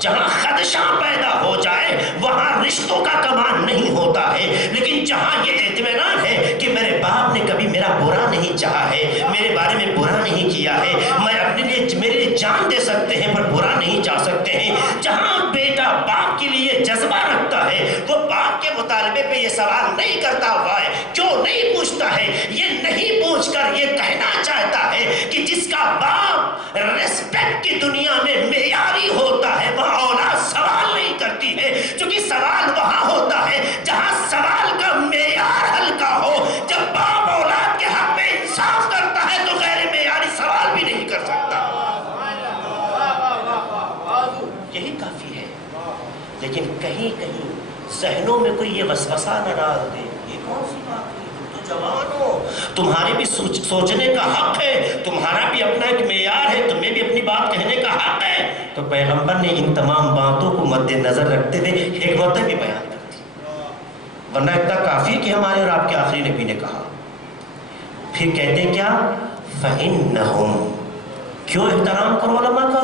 جہاں خدشہ پیدا ہو جائے وہاں رشتوں کا کمال نہیں ہوتا ہے، لیکن جہاں یہ اطمینان ہے کہ میرے باپ نے کبھی میرا برا نہیں چاہا ہے، میرے بارے میں برا نہیں کیا ہے، میں اپنے لیے میرے لیے جان دے سکتے ہیں پر برا نہیں چاہ سکتے ہیں، جہاں بیٹا باپ کے لیے جذبہ رکھتا ہے وہ باپ کے مطالبے پہ یہ سوال نہیں کرتا ہوا ہے، کیوں نہیں پوچھتا ہے، یہ نہیں پوچھ کر یہ کہنا چاہتا ہے کہ جس کا باپ ریسپیکٹ کی دنیا میں معیاری ہوتا ہے وہاں اولاد سوال نہیں کرتی ہے، کیونکہ سوال وہاں ہوتا ہے جہاں سوال کا معیار ہلکا ہو۔ جب باپ اولاد کے حق میں انصاف کرتا ہے تو غیر معیاری سوال بھی نہیں کر سکتا، یہی کافی ہے۔ لیکن کہیں کہیں ذہنوں میں کوئی یہ وسوسہ نہ ڈال دے، یہ کون سی بات ہے، تم تو جوان ہو، تمہارے بھی سوچنے کا حق ہے، تمہارا بھی اپنا ایک معیار ہے، تمہیں بھی اپنی بات کہنے کا حق ہے۔ تو پیغمبر نے ان تمام باتوں کو مد نظر رکھتے ہوئے حکمتیں بھی بیان کر دی، ورنہ اتنا کافی کہ ہمارے اور آپ کے آخری نبی نے کہا۔ پھر کہتے ہیں کیا؟ فَإِنَّهُمْ، کیوں احترام کرو علماء کا؟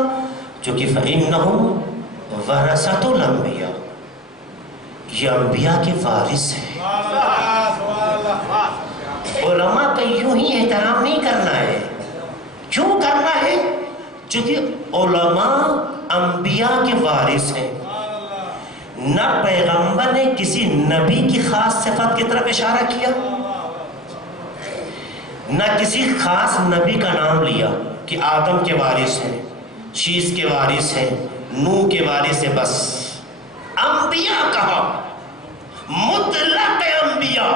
جو کہ فَإِنَّهُمْ وَرَثَةُ الْأَنْبِيَاءِ، یہ انبیاء کے وارث ہیں۔ علماء کا یوں ہی احترام نہیں کرنا ہے، کیوں کرنا ہے؟ چونکہ علماء انبیاء کے وارث ہیں۔ نہ پیغمبر نے کسی نبی کی خاص صفت کی طرف اشارہ کیا، نہ کسی خاص نبی کا نام لیا کہ آدم کے وارث ہیں، شیس کے وارث ہیں، نوح کے وارث ہیں، بس انبیاء کہا، مطلق انبیاء،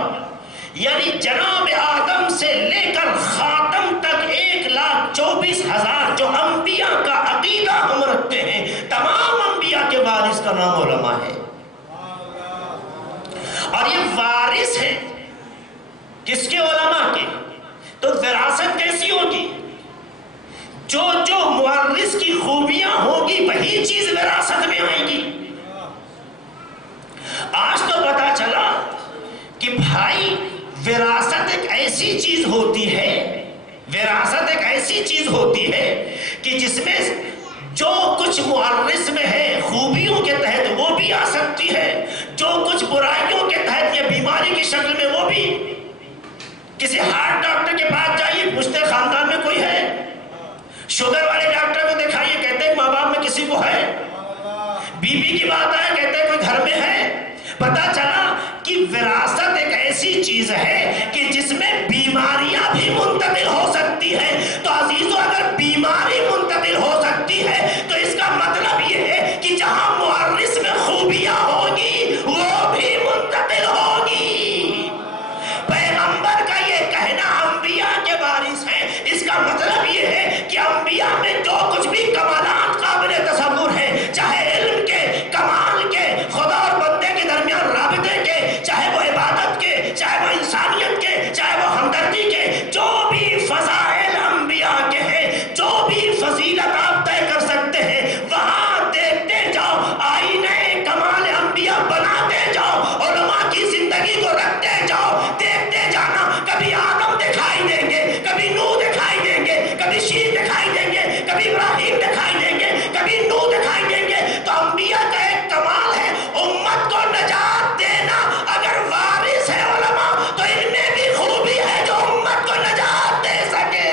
یعنی جناب آدم سے لے کر خاتم تک 1,24,000 جو انبیاء کا عقیدہ ہم رکھتے ہیں، تمام انبیاء کے وارث کا نام علماء ہے۔ اور یہ وارث ہیں کس کے؟ علماء کے۔ تو وراثت کیسی ہوگی؟ جو جو مورث کی خوبیاں ہوگی وہی چیز وراثت میں آئے گی۔ آج کہ بھائی وراثت ایک ایسی چیز ہوتی ہے، وراثت ایک ایسی چیز ہوتی ہے کہ جس میں جو کچھ مورث میں ہے خوبیوں کے تحت وہ بھی آ سکتی ہے، جو کچھ برائیوں کے تحت یا بیماری کی شکل میں وہ بھی۔ کسی ہارٹ ڈاکٹر کے پاس جائیے، پوچھتے خاندان میں کوئی ہے؟ شوگر والے ڈاکٹر کو دکھائیے، کہتے ہیں ماں باپ میں کسی کو ہے۔ بی بی کی بات آئے، کہتے ہیں کوئی گھر میں ہے۔ پتا چلا کہ وراثت ایک ایسی چیز ہے کہ جس میں بیماریاں بھی منتقل ہو سکتی ہیں۔ تو عزیزو، اگر بیماری منتقل ہو سکتی ہے تو اس کا مطلب یہ ہے کہ جہاں مورث میں خوبیاں ہوگی وہ بھی منتقل ہوگی۔ پیغمبر کا یہ کہنا انبیاء کے وارث ہیں، اس کا مطلب یہ ہے کہ انبیاء میں جو کچھ بھی کمالات قابل تصور ہیں، چاہے علم کے، کمال کے، خدا اور بندے کے درمیان رابطے کے، چاہے وہ عبادت کے، چاہے وہ انسانیت کے، چاہے وہ ہمدردی کے، جو بھی فضائل انبیاء کے ہیں، جو بھی فضیلت آپ طے کر سکتے ہیں، وہاں دیکھتے جاؤ، آئینے کمال انبیاء بناتے جاؤ، علماء کی زندگی کو رکھتے جاؤ، دیکھتے جانا۔ کبھی آدم دکھائی دیں گے، کبھی نوح دکھائی دیں گے، کبھی شیش دکھائی دیں گے، کبھی ابراہیم دکھائی دیں گے، کبھی نوح دکھائی دیں گے۔ تو انبیاء کا ایک کمال ہے امت کو نجات دینا۔ اگر وارث ہے علماء تو ان میں بھی خوبی ہے جو امت کو نجات دے سکے۔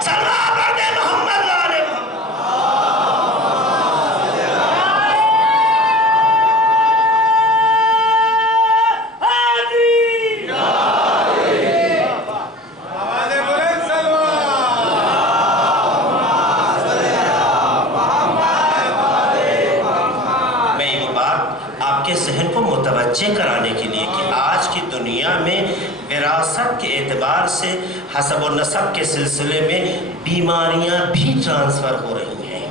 صلوات پڑھ دے محمد والے متوجہ کرانے کے لیے کہ آج کی دنیا میں وراثت کے اعتبار سے حسب و نسب کے سلسلے میں بیماریاں بھی ٹرانسفر ہو رہی ہیں۔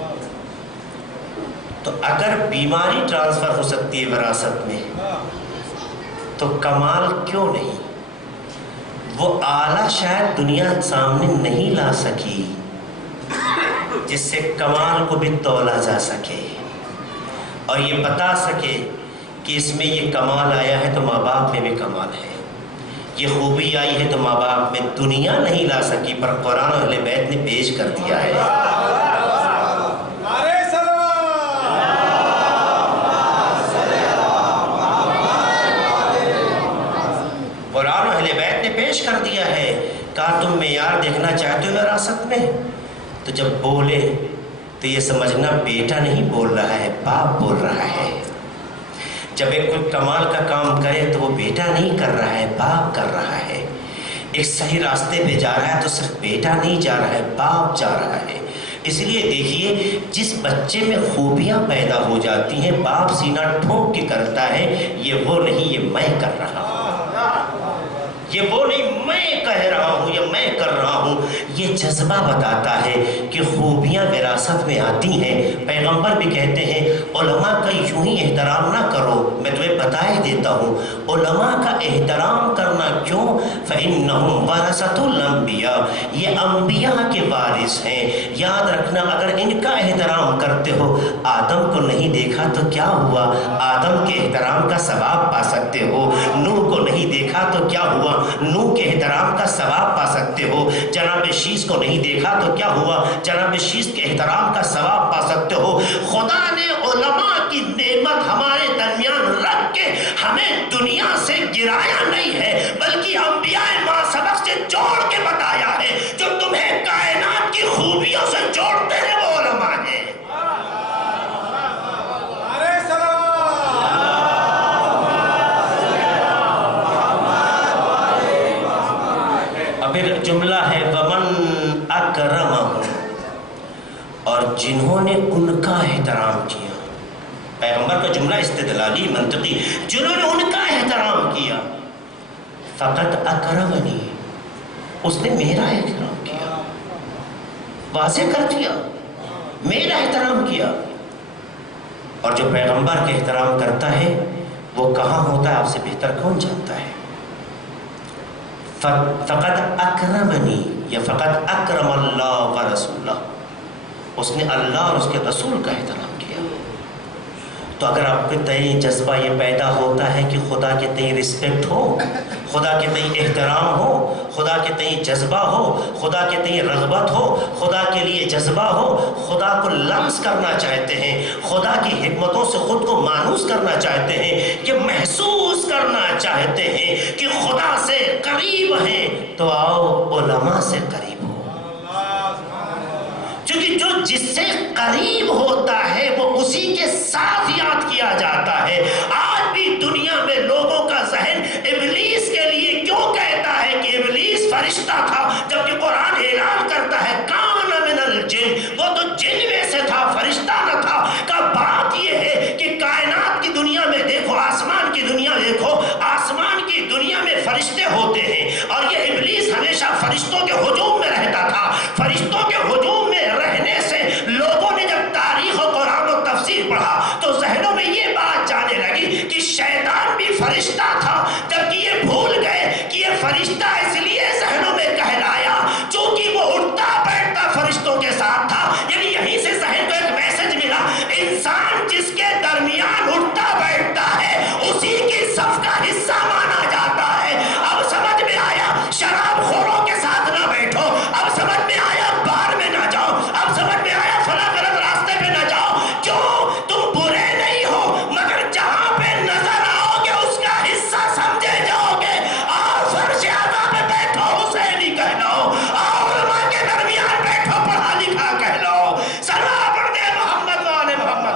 تو اگر بیماری ٹرانسفر ہو سکتی ہے وراثت میں تو کمال کیوں نہیں؟ وہ آلہ شاید دنیا سامنے نہیں لا سکی جس سے کمال کو بھی تولا جا سکے اور یہ بتا سکے کہ اس میں یہ کمال آیا ہے تو ماں باپ میں بھی کمال ہے، یہ خوبی آئی ہے تو ماں باپ میں دنیا نہیں لا سکی پر قرآن و اہل بیت نے پیش کر دیا ہے۔ قرآن و اہل بیت نے پیش کر دیا ہے۔ کہا تم معیار دیکھنا چاہتے ہو وراثت میں؟ تو جب بولے تو یہ سمجھنا بیٹا نہیں بول رہا ہے، باپ بول رہا ہے۔ جب ایک کوئی کمال کا کام کرے تو وہ بیٹا نہیں کر رہا ہے، باپ کر رہا ہے۔ ایک صحیح راستے پہ جا رہا ہے تو صرف بیٹا نہیں جا رہا ہے، باپ جا رہا ہے۔ اس لیے دیکھیے جس بچے میں خوبیاں پیدا ہو جاتی ہیں باپ سینہ ٹھوک کے کرتا ہے، یہ وہ نہیں، یہ میں کر رہا ہوں، یہ وہ نہیں میں کہہ رہا ہوں یا میں کر رہا ہوں۔ یہ جذبہ بتاتا ہے کہ خوبیاں وراثت میں آتی ہیں۔ پیغمبر بھی کہتے ہیں علماء کا یوں ہی احترام نہ کرو، میں تمہیں بتا ہی دیتا ہوں علماء کا احترام کرنا کیوں؟ فَإِنَّهُمْ وَرَثَةُ الْأَنْبِيَاءِ، یہ انبیاء کے وارث ہیں۔ یاد رکھنا اگر ان کا احترام کرتے ہو، آدم کو نہیں دیکھا تو کیا ہوا؟ آدم کے احترام کا ثواب پا سکتے ہو۔ نوح کو نہیں دیکھا تو کیا ہوا؟ نوح کے احترام کا ثواب پا سکتے ہو۔ جناب شیش کو نہیں دیکھا تو کیا ہوا؟ جناب شیش کے احترام کا ثواب پا سکتے ہو۔ خدا نے علماء کی نعمت ہمارے درمیان رکھ کے ہمیں دنیا سے گرایا نہیں ہے بلکہ انبیاء ماں سبق سے جوڑ کے بتایا ہے۔ جو تمہیں کائنات کی خوبیوں سے جوڑتے ہیں وہ علماء ہیں۔ پھر جملہ ہے وَمَنْ أَكْرَمَهُمْ، اور جنہوں نے ان کا احترام کیا۔ پیغمبر کا جملہ استدلالی منطقی، جنہوں نے ان کا احترام کیا فَقَدْ أَكْرَمَنِي، اس نے میرا احترام کیا، واضح کر دیا میرا احترام کیا۔ اور جو پیغمبر کے احترام کرتا ہے وہ کہاں ہوتا ہے آپ سے بہتر کون جانتا ہے؟ فقد اکرمنی یا فقد اکرم اللہ و رسولہ، اس نے اللہ اور اس کے رسول کا احترام کیا۔ تو اگر آپ کے تئیں جذبہ یہ پیدا ہوتا ہے کہ خدا کے تئیں رسپیکٹ ہو، خدا کے تئیں احترام ہو، خدا کے تئیں جذبہ ہو، خدا کے تئیں رغبت ہو، خدا کے لیے جذبہ ہو، خدا کو لمس کرنا چاہتے ہیں، خدا کی حکمتوں سے خود کو مانوس کرنا چاہتے ہیں، کہ محسوس کرنا چاہتے ہیں کہ خدا سے قریب ہیں، تو آؤ علماء سے قریب ہو، کیونکہ جو جس سے قریب ہوتا ہے وہ اسی کے ساتھ یاد کیا جاتا ہے۔ آج بھی دنیا میں لوگوں کا ذہن ابلیس کے لیے کیوں کہتا ہے کہ ابلیس فرشتہ تھا، جبکہ قرآن اعلان کرتا ہے کان من الجن، وہ تو جن میں سے تھا، فرشتہ نہ تھا۔ کا بات یہ ہے کہ کائنات کی دنیا میں دیکھو، آسمان کی دنیا دیکھو، آسمان کی دنیا میں فرشتے ہوتے ہیں، اور یہ ابلیس ہمیشہ فرشتوں کے ہجوم میں رہتا تھا۔ فرشتوں کے ہجوم میں رہنے سے لوگوں نے جب تاریخ و قرآن و تفسیر پڑھا تو ذہنوں میں یہ بات جانے لگی کہ شیطان بھی فرشتہ تھا، جبکہ یہ بھول گئے کہ یہ فرشتہ اس لیے ذہنوں میں کہلایا چونکہ وہ اٹھتا بیٹھتا فرشتوں کے ساتھ تھا۔ یعنی یہیں سے ذہن کو ایک میسج ملا، انسان جس کے درمیان اٹھتا بیٹھتا ہے اسی کی صف کا حصہ مانا جاتا ہے۔ اب سمجھ میں آیا شراب خوروں کے ساتھ نہ بیٹھو، اب سمجھ میں آیا بار میں نہ جاؤ، اب سمجھ میں آیا فلاں غلط راستے پہ نہ جاؤ۔ کیوں؟ تم برے نہیں ہو، مگر جہاں پہ نظر آؤ گے اس کا حصہ سمجھے جاؤ گے۔ آؤ فرش اعلیٰ پہ بیٹھو حسینی کہلاؤ، آؤ علماء کے درمیان بیٹھو پڑھا لکھا کہلاؤ۔ سلام پڑھ دے محمد وآل محمد۔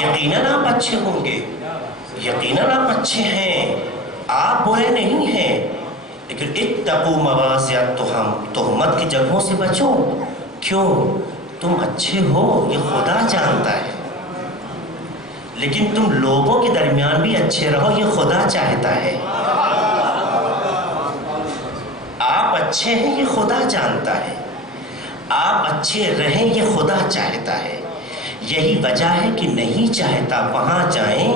یقیناً آپ اچھے ہوں گے، یقیناً آپ اچھے ہیں، آپ برے نہیں ہیں، لیکن اتقوا مواضع التہم، تہمت کی جگہوں سے بچو۔ کیوں؟ تم اچھے ہو یہ خدا جانتا ہے، لیکن تم لوگوں کے درمیان بھی اچھے رہو یہ خدا چاہتا ہے۔ آپ اچھے ہیں یہ خدا جانتا ہے، آپ اچھے رہیں یہ خدا چاہتا ہے۔ یہی وجہ ہے کہ نہیں چاہتا وہاں جائیں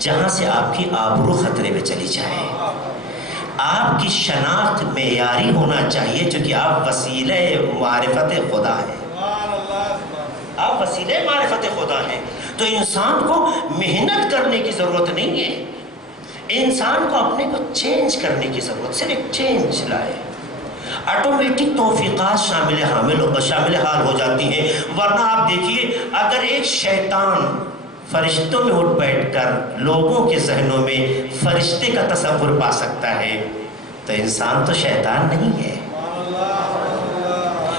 جہاں سے آپ کی آبرو خطرے میں چلی جائے۔ آپ کی شناخت معیاری ہونا چاہیے، چونکہ آپ وسیلہ معرفت خدا ہیں، آپ وسیلہ معرفت خدا ہیں۔ تو انسان کو محنت کرنے کی ضرورت نہیں ہے، انسان کو اپنے کو چینج کرنے کی ضرورت، صرف ایک چینج لائے، آٹومیٹک توفیقات شامل حال ہو جاتی ہیں۔ ورنہ آپ دیکھیے اگر ایک شیطان فرشتوں میں اٹھ بیٹھ کر لوگوں کے ذہنوں میں فرشتے کا تصور پا سکتا ہے تو انسان تو شیطان نہیں ہے،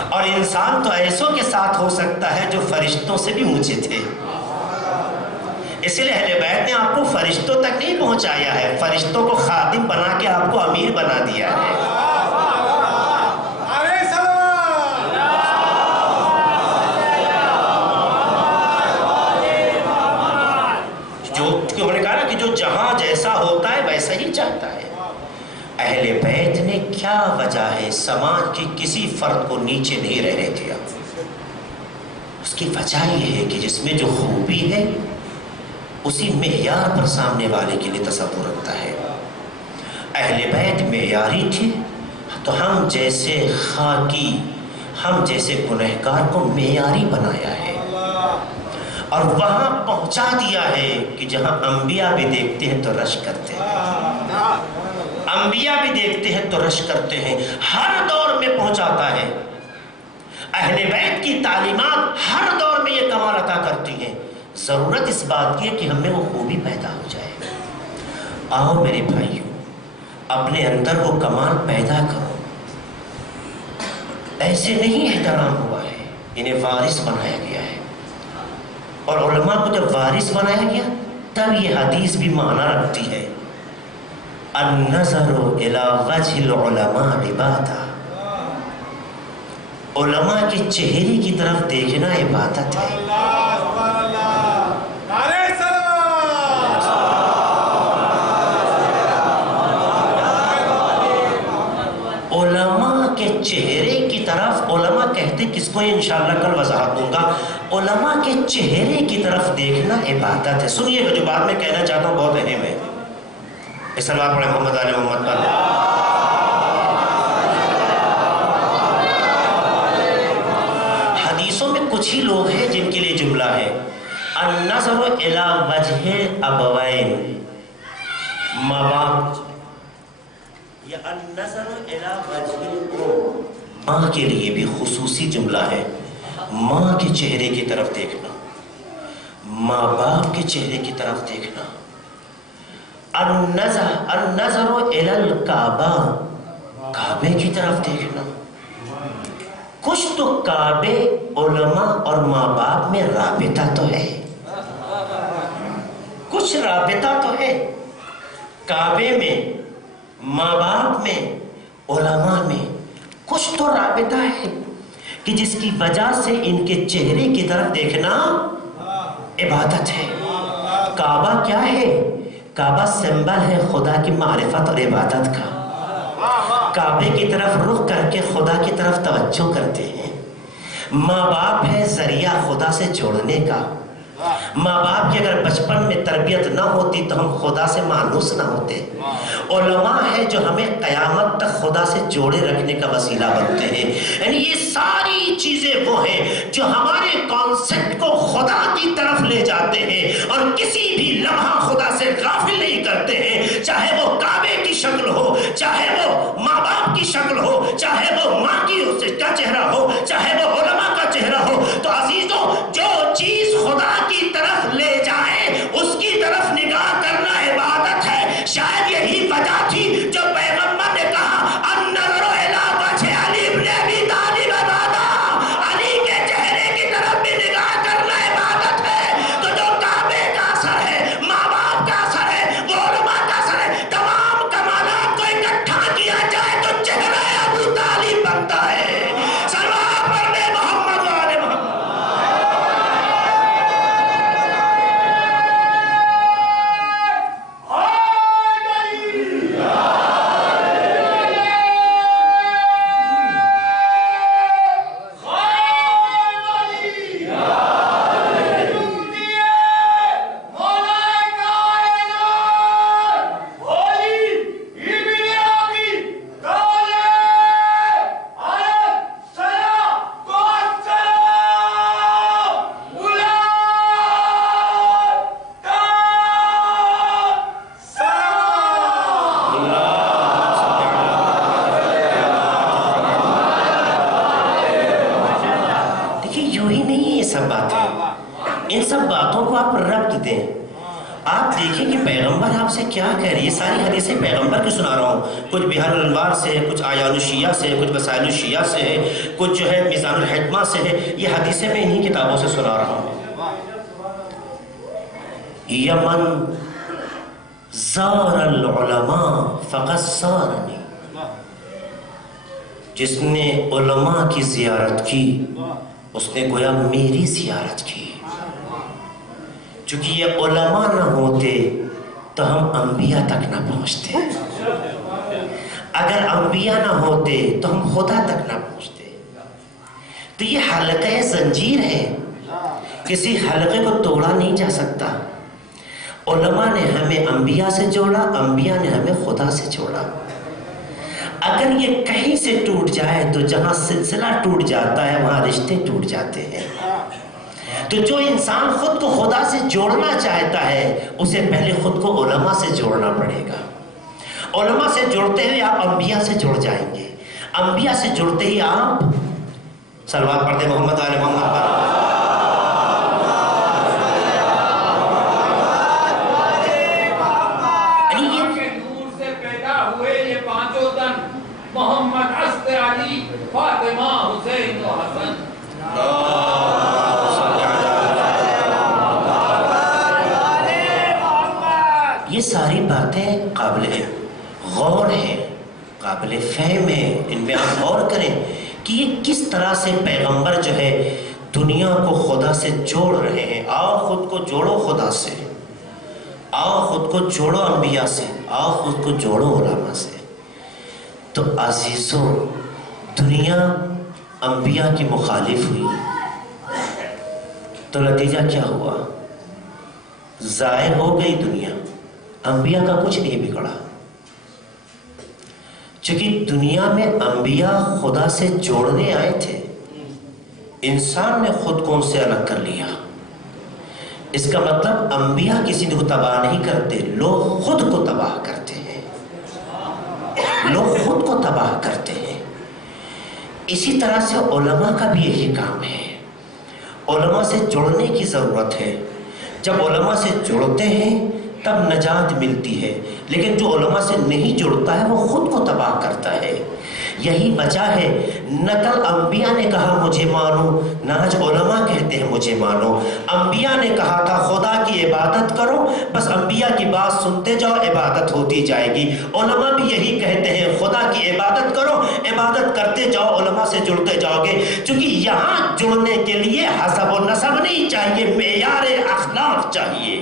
اور انسان تو ایسوں کے ساتھ ہو سکتا ہے جو فرشتوں سے بھی اونچے تھے۔ اس لیے اہل بیت نے آپ کو فرشتوں تک نہیں پہنچایا ہے، فرشتوں کو خادم بنا کے آپ کو امیر بنا دیا ہے۔ انہوں نے کہا نا کہ جو جہاں جیسا ہوتا ہے ویسا ہی چاہتا ہے۔ اہل بیت نے کیا وجہ ہے سماج کی کسی فرد کو نیچے نہیں رہنے دیا؟ اس کی وجہ یہ ہے کہ جس میں جو خوبی ہے اسی معیار پر سامنے والے کے لیے تصور رکھتا ہے۔ اہل بیت معیاری تھے تو ہم جیسے خاکی، ہم جیسے گنہگار کو معیاری بنایا ہے، اور وہاں پہنچا دیا ہے کہ جہاں انبیاء بھی دیکھتے ہیں تو رش کرتے ہیں، انبیاء بھی دیکھتے ہیں تو رش کرتے ہیں، ہر دور میں پہنچاتا ہے۔ اہل بیت کی تعلیمات ہر دور میں یہ کمال عطا کرتی ہیں۔ ضرورت اس بات کی ہے کہ ہم میں وہ خوبی پیدا ہو جائے۔ آؤ میرے بھائیوں، اپنے اندر وہ کمال پیدا کرو۔ ایسے نہیں احترام ہوا ہے، انہیں وارث بنایا گیا ہے، اور علماء کو جب وارث بنایا گیا تب یہ حدیث بھی معنی رکھتی ہے، النظر الی وجہ العلماء عبادہ، علماء کے چہرے کی طرف دیکھنا عبادت ہے۔ علماء کے چہرے کی طرف، علماء کہتے کس اس کو انشاءاللہ کل وضاحت دوں گا. علماء کے چہرے کی طرف دیکھنا عبادت ہے. سنیے گا جو بات میں کہنا چاہتا ہوں بہت اہم ہے. صلوات پڑھیں محمد علی محمد پر. حدیثوں میں کچھ ہی لوگ ہیں جن کے لیے جملہ ہے النظر الی وجہ ابوین، ماں باپ، یا النظر الی وجہ ماں کے لیے بھی خصوصی جملہ ہے. ماں کے چہرے کی طرف دیکھنا، ماں باپ کے چہرے کی طرف دیکھنا. النظر الی الکعبہ، کعبے کی طرف دیکھنا. کچھ تو کعبے، علماء اور ماں باپ میں رابطہ تو ہے، کچھ رابطہ تو ہے. کعبے میں، ماں باپ میں، علماء میں کچھ تو رابطہ ہے کہ جس کی وجہ سے ان کے چہرے کی طرف دیکھنا عبادت ہے. کعبہ کیا ہے؟ کعبہ سمبل ہے خدا کی معرفت اور عبادت کا. کعبے کی طرف رخ کر کے خدا کی طرف توجہ کرتے ہیں. ماں باپ ہے ذریعہ خدا سے جوڑنے کا. ماں باپ کی اگر بچپن میں تربیت نہ ہوتی تو ہم خدا سے مانوس نہ ہوتے. علماء ہے جو ہمیں قیامت تک خدا سے جوڑے رکھنے کا وسیلہ بنتے ہیں. یعنی یہ ساری چیزیں وہ ہیں جو ہمارے کانسیپٹ کو خدا کی طرف لے جاتے ہیں اور کسی بھی لمحہ خدا سے غافل نہیں کرتے ہیں. چاہے وہ کعبے کی شکل ہو، چاہے وہ ماں باپ کی شکل ہو، چاہے وہ ماں کا چہرہ ہو، چاہے وہ علماء کا چہرہ ہو. تو عزیزوں، جو چیز خدا کی طرف لے جائے اس کی طرف نگاہ کرنا عبادت ہے. شاید یہی وجہ تھی جو پیغمبر نے کہا النظر الی وجہ علی ابن ابی طالب عبادہ، علی کے چہرے کی طرف بھی نگاہ کرنا عبادت ہے. تو جو کعبے کا اثر ہے، ماں باپ کا اثر ہے، وہ علماء کا اثر ہے، تمام کمالات کو اکٹھا کیا جائے تو چہرہ ابو طالب بنتا ہے. صلوات پڑھنے محمد والے محمد. ان سب باتوں کو آپ ربط دیں. آپ دیکھیں کہ پیغمبر آپ سے کیا کہہ رہے ہیں. یہ ساری حدیثیں پیغمبر کی سنا رہا ہوں. کچھ بہار الانوار سے ہے، کچھ اعیان الشیعہ سے ہے، کچھ وسائل الشیعہ سے ہے، کچھ جو ہے میزان الحکمہ سے ہے. یہ حدیثیں میں انہی کتابوں سے سنا رہا ہوں. یمن زار العلماء فقد زارنی، جس نے علماء کی زیارت کی اس نے گویا میری زیارت کی. چونکہ یہ علماء نہ ہوتے تو ہم انبیاء تک نہ پہنچتے. اگر انبیاء نہ ہوتے تو ہم خدا تک نہ پہنچتے. تو یہ حلقہ زنجیر ہے، کسی حلقے کو توڑا نہیں جا سکتا. علماء نے ہمیں انبیاء سے جوڑا، انبیاء نے ہمیں خدا سے جوڑا. اگر یہ کہیں سے ٹوٹ جائے تو جہاں سلسلہ ٹوٹ جاتا ہے وہاں رشتے ٹوٹ جاتے ہیں. تو جو انسان خود کو خدا سے جوڑنا چاہتا ہے اسے پہلے خود کو علماء سے جوڑنا پڑے گا. علماء سے جوڑتے ہوئے آپ انبیاء سے جڑ جائیں گے. انبیاء سے جڑتے ہی آپ صلوات پڑھتے محمد آل محمد پر. محمد حسن علی فاطمہ حسین و حسن. یہ ساری باتیں قابل غور ہیں، قابل فہم ہیں. ان میں آپ غور کریں کہ یہ کس طرح سے پیغمبر جو ہے دنیا کو خدا سے جوڑ رہے ہیں. آؤ خود کو جوڑو خدا سے، آؤ خود کو جوڑو انبیاء سے، آؤ خود کو جوڑو علماء سے. تو عزیزوں، دنیا انبیاء کی مخالف ہوئی تو نتیجہ کیا ہوا؟ ضائع ہو گئی دنیا، انبیاء کا کچھ نہیں بگڑا، چونکہ دنیا میں انبیاء خدا سے جوڑنے آئے تھے، انسان نے خود کو ان سے الگ کر لیا۔ اس کا مطلب انبیاء کسی کو تباہ نہیں کرتے، لوگ خود کو تباہ کرتے ہیں، لوگ خود کو تباہ کرتے ہیں۔ اسی طرح سے علماء کا بھی یہی کام ہے، علماء سے جڑنے کی ضرورت ہے۔ جب علماء سے جڑتے ہیں تب نجات ملتی ہے، لیکن جو علماء سے نہیں جڑتا ہے وہ خود کو تباہ کرتا ہے۔ یہی وجہ ہے نہ کل انبیاء نے کہا مجھے مانو، نہ آج علماء کہتے ہیں مجھے مانو۔ انبیاء نے کہا تھا خدا کی عبادت کرو، بس انبیاء کی بات سنتے جاؤ، عبادت ہوتی جائے گی۔ علماء بھی یہی کہتے ہیں خدا کی عبادت کرو، عبادت کرتے جاؤ، علماء سے جڑتے جاؤ گے، کیونکہ یہاں جڑنے کے لیے حسب و نسب نہیں چاہیے، معیار اخلاق چاہیے،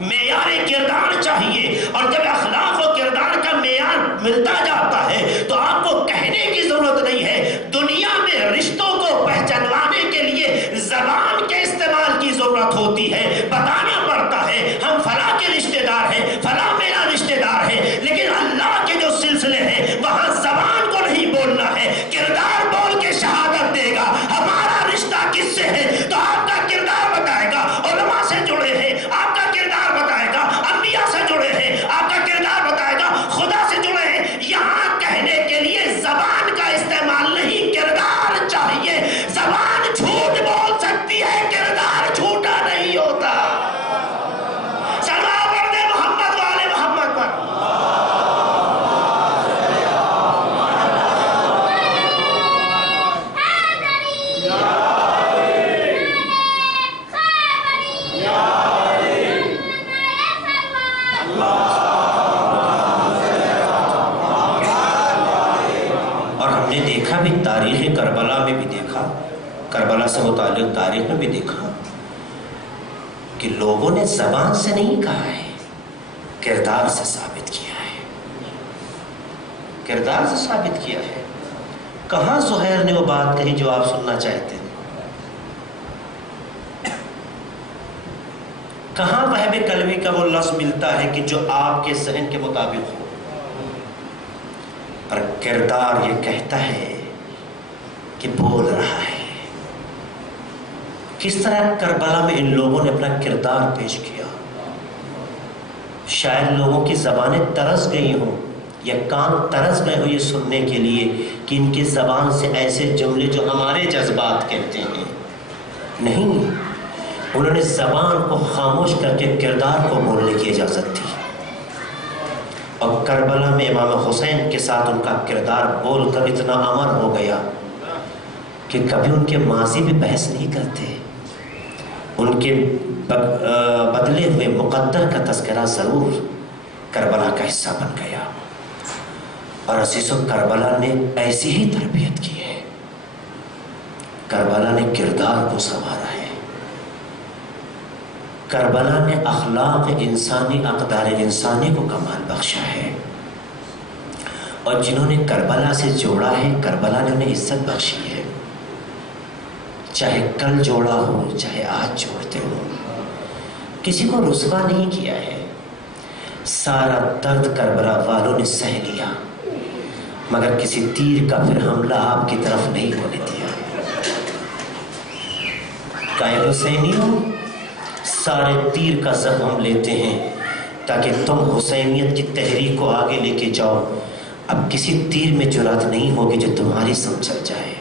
معیار کردار چاہیے۔ اور جب اخلاق و کردار کا معیار ملتا جاتا ہے تو آپ کو کہنے کی ضرورت نہیں ہے۔ دنیا میں رشتوں کو پہچانوانے کے لیے زبان کے استعمال کی ضرورت ہوتی ہے، بتانا پڑتا ہے ہم فلاں کے رشتہ دار ہیں، فلاں میرا رشتہ دار ہے، لیکن اللہ کے جو سلسلے ہیں وہاں زبان کو نہیں بولنا ہے، کردار بول کے شہادت دے گا ہمارا رشتہ کس سے ہے، تو آپ کا کردار بتائے گا۔ علماء سے جڑے ہیں، آپ کا کردار بتائے گا، انبیاء سے جڑے ہیں، آپ کا کردار بتائے گا، خدا سے جڑے ہیں۔ یہاں کہنے کے لیے زبان کا استعمال نہیں، کردار چاہیے۔ زبان جھوٹ بول سکتی ہے، کردار جھوٹا نہیں ہوتا۔ سلام پڑھ دے محمد والے محمد پر۔ دیکھا بھی تاریخ کربلا میں بھی دیکھا، کربلا سے متعلق تاریخ میں بھی دیکھا کہ لوگوں نے زبان سے نہیں کہا ہے، کردار سے ثابت کیا ہے، کردار سے ثابت کیا ہے۔ کہاں زہیر نے وہ بات کہی جو آپ سننا چاہتے ہیں؟ کہاں وہب کلمی کا وہ لفظ ملتا ہے کہ جو آپ کے ذہن کے مطابق ہو؟ اور کردار یہ کہتا ہے کہ بول رہا ہے۔ کس طرح کربلا میں ان لوگوں نے اپنا کردار پیش کیا؟ شاید لوگوں کی زبانیں ترس گئی ہوں یا کان ترس گئے ہوں یہ سننے کے لیے کہ ان کی زبان سے ایسے جملے جو ہمارے جذبات کہتے ہیں، نہیں، انہوں نے زبان کو خاموش کر کے کردار کو بولنے کی اجازت دی۔ اور کربلا میں امام حسین کے ساتھ ان کا کردار بول کر اتنا امر ہو گیا کہ کبھی ان کے ماضی بھی بحث نہیں کرتے، ان کے بدلے ہوئے مقدر کا تذکرہ ضرور کربلا کا حصہ بن گیا۔ اور عزیزو، کربلا نے ایسی ہی تربیت کی ہے، کربلا نے کردار کو سنوارا ہے، کربلا نے اخلاق انسانی، اقدار انسانی کو کمال بخشا ہے۔ اور جنہوں نے کربلا سے جوڑا ہے، کربلا نے انہیں عزت بخشی ہے، چاہے کل جوڑا ہو چاہے آج جوڑتے ہو، کسی کو رسوا نہیں کیا ہے۔ سارا درد کربلا والوں نے سہ لیا، مگر کسی تیر کا پھر حملہ آپ کی طرف نہیں ہونے دیا۔ قائد حسینیوں، سارے تیر کا زخم لیتے ہیں تاکہ تم حسینیت کی تحریک کو آگے لے کے جاؤ۔ اب کسی تیر میں جرات نہیں ہوگی جو تمہاری سمجھ جائے۔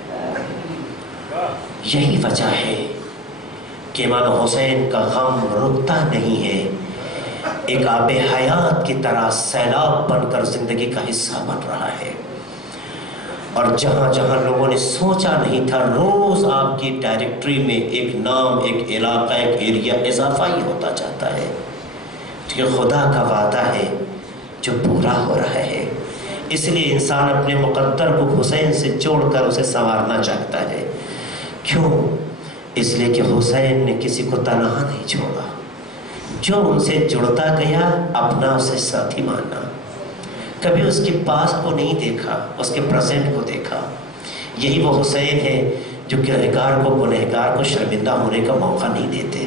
یہی وجہ ہے کہ امام حسین کا غم رکتا نہیں ہے، ایک آب حیات کی طرح سیلاب بن کر زندگی کا حصہ بن رہا ہے۔ اور جہاں جہاں لوگوں نے سوچا نہیں تھا، روز آپ کی ڈائریکٹری میں ایک نام، ایک علاقہ، ایک ایریا اضافہ ہی ہوتا جاتا ہے، کیونکہ خدا کا وعدہ ہے جو پورا ہو رہا ہے۔ اس لیے انسان اپنے مقدر کو حسین سے جوڑ کر اسے سنوارنا چاہتا ہے۔ کیوں؟ اس لیے کہ حسین نے کسی کو تنہا نہیں چھوڑا، جو ان سے جڑتا گیا اپنا اسے ساتھی مانا۔ کبھی اس کے پاس کو نہیں دیکھا، اس کے پریزنٹ کو دیکھا۔ یہی وہ حسین ہیں جو گنہگار کو گنہگار کو شرمندہ ہونے کا موقع نہیں دیتے،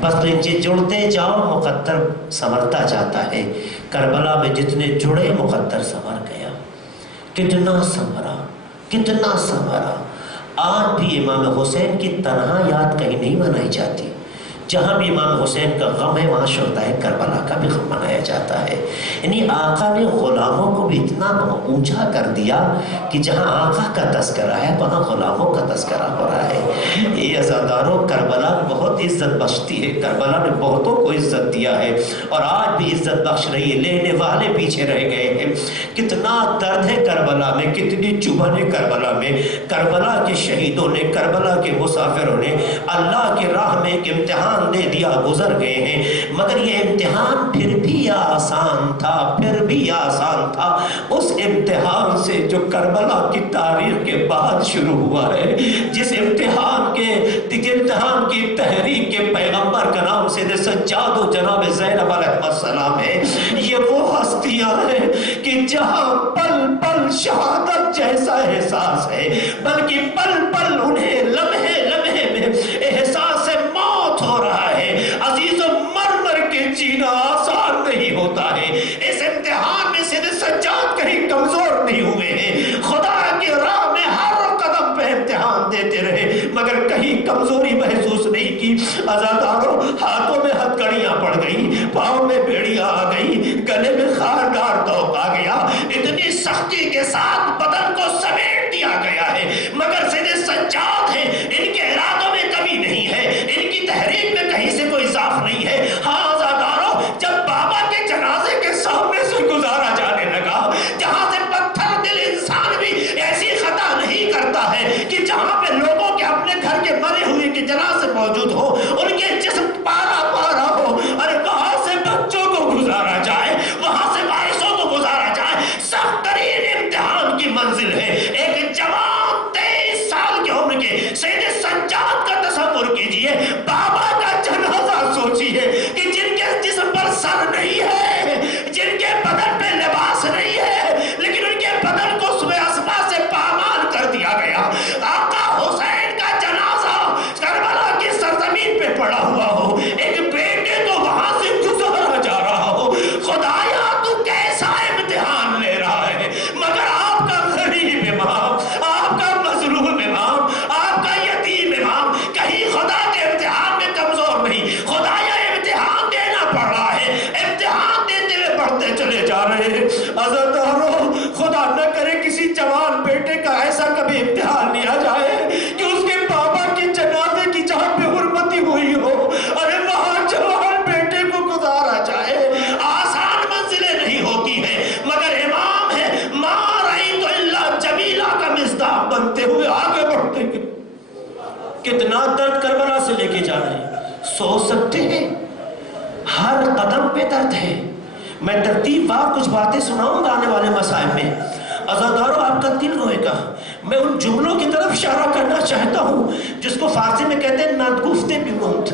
بس نیچے جڑتے جاؤ مقدر سنورتا جاتا ہے۔ کربلا میں جتنے جڑے مقدر سنور گیا، کتنا سنورا، کتنا سنورا۔ آج بھی امام حسین کی تنہا یاد کہیں نہیں منائی جاتی، جہاں بھی امام حسین کا غم ہے وہاں شہدائے کربلا کا بھی غم منایا جاتا ہے۔ یعنی آقا نے غلاموں کو بھی اتنا اونچا کر دیا کہ جہاں آقا کا تذکرہ ہے وہاں غلاموں کا تذکرہ ہو رہا ہے۔ یہ عزاداروں، کربلا بہت عزت بخشتی ہے، کربلا نے بہتوں کو عزت دیا ہے اور آج بھی عزت بخش رہی ہے، لینے والے پیچھے رہ گئے ہیں۔ کتنا درد ہے کربلا میں، کتنی چبھن ہے کربلا میں۔ کربلا کے شہیدوں نے، کربلا کے مسافروں نے اللہ کی راہ میں ایک امتحان دے دیا، گزر گئے ہیں، مگر یہ امتحان پھر بھی آسان تھا، پھر بھی آسان تھا۔ اس امتحان سے جو کربلا کی تاریخ کے بعد شروع ہوا ہے، جس امتحان کی تحریک کے پیغمبر کا نام سید سجاد و جناب زینب علیہ السلام ہے، یہ وہ ہستیاں ہیں کہ جہاں پل پل شہادت جیسا احساس ہے، بلکہ پل پل انہیں لمحے لمحے میں احساس موت ہو رہا ہے۔ عزیز و مر کے جینا آسان نہیں ہوتا ہے۔ اس امتحان میں سید سجاد کہیں کمزور نہیں ہوئے ہیں، خدا کی راہ میں ہر قدم پہ امتحان دیتے رہے مگر کہیں کمزوری محسوس نہیں کی۔ عزاداروں، ہاتھوں میں ہتھکڑیاں پڑ گئی، پاؤں میں بیڑیاں آ گئی، گلے میں خارگار توق آ گیا، اتنی سختی کے ساتھ بدن کو سمیٹ دیا گیا ہے، مگر سید سجاد ہیں، ان کے ارادوں میں کمی نہیں ہے، ان کی تحریک میں کہیں سے کوئی ضعف نہیں ہے۔ ہاں عزاداروں، جب بابا کے جنازے کے سامنے سے گزارا جانے لگا، جہاں سے پتھر دل انسان بھی ایسی خطا نہیں کرتا ہے کہ جہاں پہ لوگوں کے اپنے گھر کے مرے ہوئے کے جنازے موجود ہو، ان کے جسم پارا پارا ہو، اور وہاں سے بچوں کو گزارا جائے، وہاں سے وارثوں کو گزارا جائے، سخت ترین امتحان کی منزل ہے۔ ایک جوان 23 سال کی عمر کے سید سجاد کا تصور کیجئے، بابا کا جنازہ سوچیے کہ جن کے جسم پر سر نہیں ہے، جن کے بدن پہ لباس نہیں ہے، لیکن ان کے بدن کو صبح اسما سے پامال کر دیا گیا۔ آقا حسین کا جنازہ کربلا کی سرزمین پہ پڑا ہوا ہو، ایک بیٹے کو وہاں سے گزارا جا رہا ہو، خدایا تو کیسا امتحان لے رہا ہے، مگر آپ کا غریب امام، آپ کا مظلوم امام، آپ کا یتیم امام کہیں خدا کے امتحان میں کمزور نہیں۔ خدایا امتحان دینا پڑ رہا ہے، امتحان دیتے ہوئے بڑھتے چلے جا رہے ہیں۔ عزاداروں، خدا نہ کرے کسی جوان بیٹے کا ایسا کبھی امتحان لیا جائے کہ اس کے بابا کے جنازے کی جہاں پہ حرمتی ہوئی ہو، ارے وہاں جوان بیٹے کو گزارا جائے۔ آسان منزلیں نہیں ہوتی ہیں، مگر امام ہے ما رأیت الا جمیلہ کا مصداق بنتے ہوئے آگے بڑھتے ہیں۔ کتنا درد کربلا سے لے کے جا رہے ہیں، سوچ سکتے ہیں؟ ہر قدم پہ درد ہے۔ میں ترتیب وار کچھ باتیں سناؤں گا آنے والے مسائل میں، عزاداروں آپ کا دل روئے گا۔ میں ان جملوں کی طرف اشارہ کرنا چاہتا ہوں جس کو فارسی میں کہتے ہیں نہ گفتے بھی موت،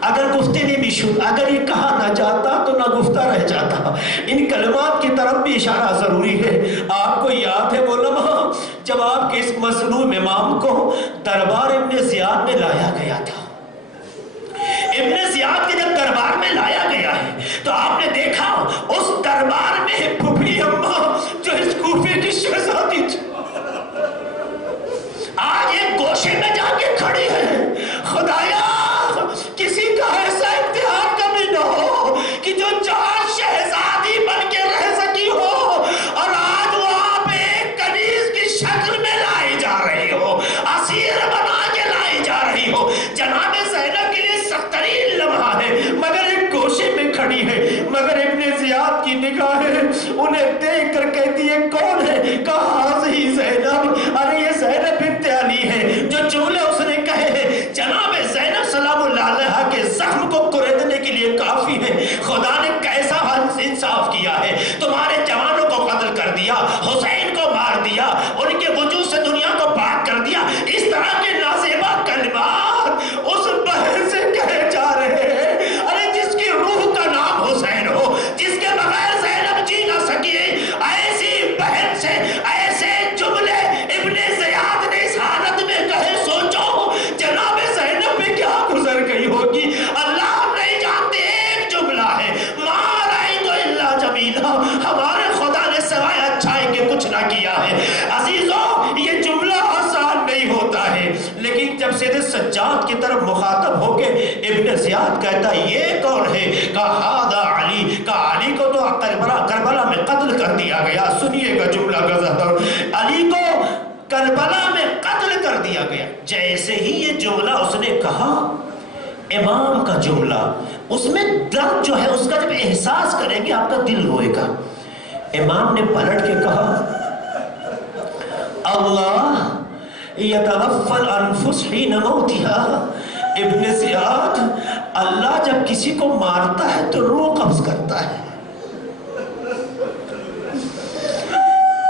اگر گفتے میں بھی شد، اگر یہ کہا نہ جاتا تو نہ گفتہ رہ جاتا۔ ان کلمات کی طرف بھی اشارہ ضروری ہے۔ آپ کو یاد ہے وہ لمحہ جب آپ کے اس مظلوم امام کو دربار ابن زیاد میں لایا گیا تھا؟ ابن زیاد کے جب دربار میں لایا گیا ہے تو آپ نے دیکھا اس دربار میں پھپھی اماں جو اس کوفے کی شہزادی تھی آج ایک گوشے میں جا کے کھڑی ہے۔ خدایا کسی کا ایسا امتحان کبھی نہ ہو کہ جو جہاں شہزادی بن کے رہ سکی ہو اور آج وہاں پہ ایک کنیز کی شکل میں لائی جا رہی ہو، اسیر بنا کے لائی جا رہی ہو۔ جناب زینب کے لیے سخت ترین لمحہ ہے، مگر ایک گوشے میں کھڑی ہے، مگر ابن زیاد کی نگاہیں انہیں دیکھ کر کہتی ہے کون ہے؟ کہا حاضی زینب، ارے یہ زینب بنت علی ہے۔ جو جملے اس نے کہے ہیں جناب زینب سلام اللہ علیہ کے زخم کو کریدنے کے لیے کافی ہے۔ خدا نے کیسا انصاف کیا ہے، تمہارے جوانوں کو قتل کر دیا، حسین کو مار دیا، ان کے وجود سے دنیا کو پاک کر دیا۔ اس طرح کے نازیبا کلمات اس بہن سے کہے جا رہے ہیں، ارے جس کی روح کا نام حسین ہو، جس کے بغیر زینب جی نہ سکی، ایسی بہن سے ایسے جملے ابن زیاد ابن زیاد کہتا ہے یہ کون ہے؟ کہا ہاذا علی، کہا علی کو تو کربلا میں قتل کر دیا گیا۔ سنیے گا جملہ غزہ، علی کو کربلا میں قتل کر دیا گیا۔ جیسے ہی یہ جملہ اس نے کہا، امام کا جملہ، اس میں درد جو ہے اس کا جب احساس کریں گے آپ کا دل روئے گا۔ امام نے پلٹ کے کہا اللہ یتوفی الانفس حین موتها، ابن زیاد اللہ جب کسی کو مارتا ہے تو روح قبض کرتا ہے۔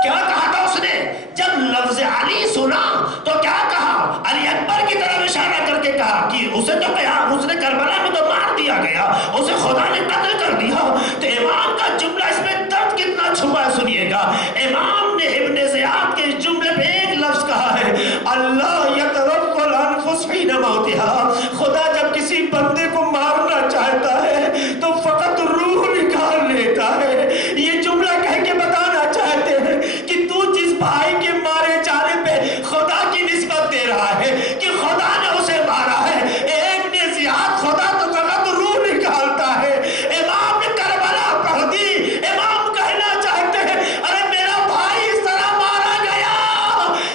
کیا کہا تھا اس نے؟ جب لفظ علی سنا تو کیا کہا؟ علی اکبر کی طرف اشارہ کر کے کہا کہ اسے تو کہا، اس نے کربلا میں تو مار دیا گیا، اسے خدا نے قتل کر دیا۔ تو امام کا جملہ، اس میں درد کتنا چھپا ہے سنیے گا۔ امام نے ابن زیاد کے جملے پہ ایک لفظ کہا ہے اللہ یتوفی الانفس حین موتها، خدا جب کسی بندے کو مارنا چاہتا ہے تو فقط روح نکال لیتا ہے۔ یہ جملہ کہہ کے بتانا چاہتے ہیں کہ تو جس بھائی کے مارے جانے پہ خدا کی نسبت دے رہا ہے کہ خدا نے اسے مارا ہے، ایک نے زیاد خدا تو فقط روح نکالتا ہے۔ امام نے کربلا پڑھ دی، امام کہنا چاہتے ہیں ارے میرا بھائی اس طرح مارا گیا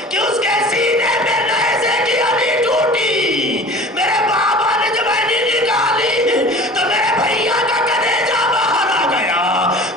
کہ اس کے سینے میں نیزے کی ہڈی ٹوٹی، میرے بابا نے جب ہڈی نکالی تو میرے بھیا کا کلیجہ باہر آ گیا۔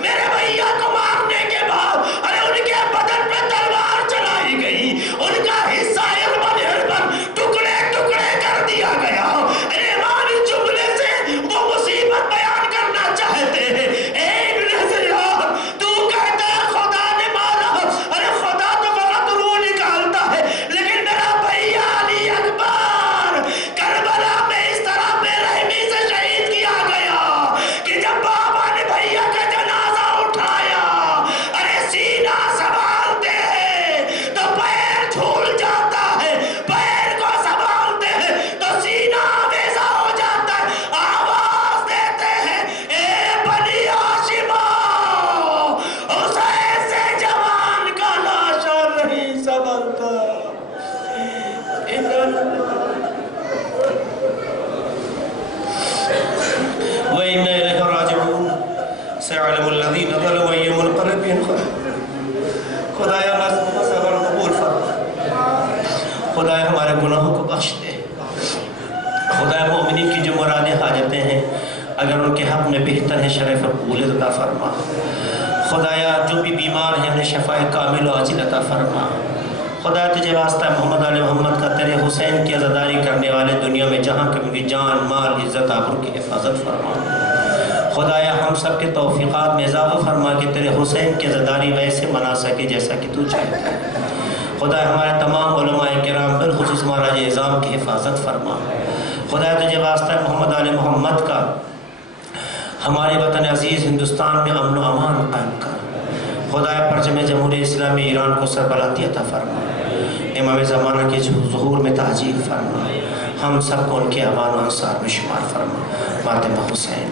میرے بھیا کو مارنے کے بعد ارے ان کے بدن پہ تلوار چلائی گئی، ان کا حصہ ہربن ٹکڑے ٹکڑے کر دیا گیا۔ امام اس جملے سے وہ مصیبت بیان کرنا چاہتے ہیں۔ اے ابن زیاد تو کہتا ہے خدا نے مارا، ارے خدا تو فقط روح نکالتا ہے، لیکن میرا بھیا علی اکبر کربلا میں اس طرح بے رحمی سے شہید کیا گیا کہ جب بابا نے بھیا کا جنازہ اٹھایا، ارے سینہ سنبھالتے ہیں تو پیر جھول جاتا ہے، پیر کو سنبھالتے ہیں تو سینہ آویزہ ہو جاتا ہے، آواز دیتے ہیں اے بنی ہاشم، حسین سے جوان کا لاشا نہیں سنبھلتا۔ وَإِنَّ إِلَيْهِ رَاجِعُونَ سَيَعْلَمُ الَّذِينَ ظَلَمُوا أَيَّ مُنقَلَبٍ يَنقلبُونَ۔ خدایا ہمارے صبر قبول فرما، خدایا ہمارے گناہوں کو بخش دے، خدایا مومنین کی جو مرادیں حاجتیں ہیں اگر ان کے حق میں بہتر ہے شرف قبول عطا فرما۔ خدایا جو بھی بیمار ہیں انہیں شفاء کامل و عاجل عطا فرما۔ خدا تجھے واسطہ محمد علی محمد کا تیرے حسین کی عزاداری کرنے والے دنیا میں جہاں کبھی بھی جان مال عزت آبرو کی حفاظت فرما۔ خدایا ہم سب کے توفیقات میں اضافہ فرما کہ تیرے حسین کی عزاداری ویسے منا سکے جیسا کہ تو چاہتا ہے۔ خدایا ہمارے تمام علماء کرام بالخصوص مہاراج اعظام کی حفاظت فرما۔ خدایا تجھے واسطہ محمد علی محمد کا ہمارے وطن عزیز ہندوستان میں امن و امان قائم کر۔ خدایا پرچم جمہوریہ اسلامی ایران کو سربلندی عطا فرما، امام زمانہ کے ظہور میں تعجیل فرما، ہم سب کو ان کے امان و انصار میں شمار فرما۔ فاطمہ حسین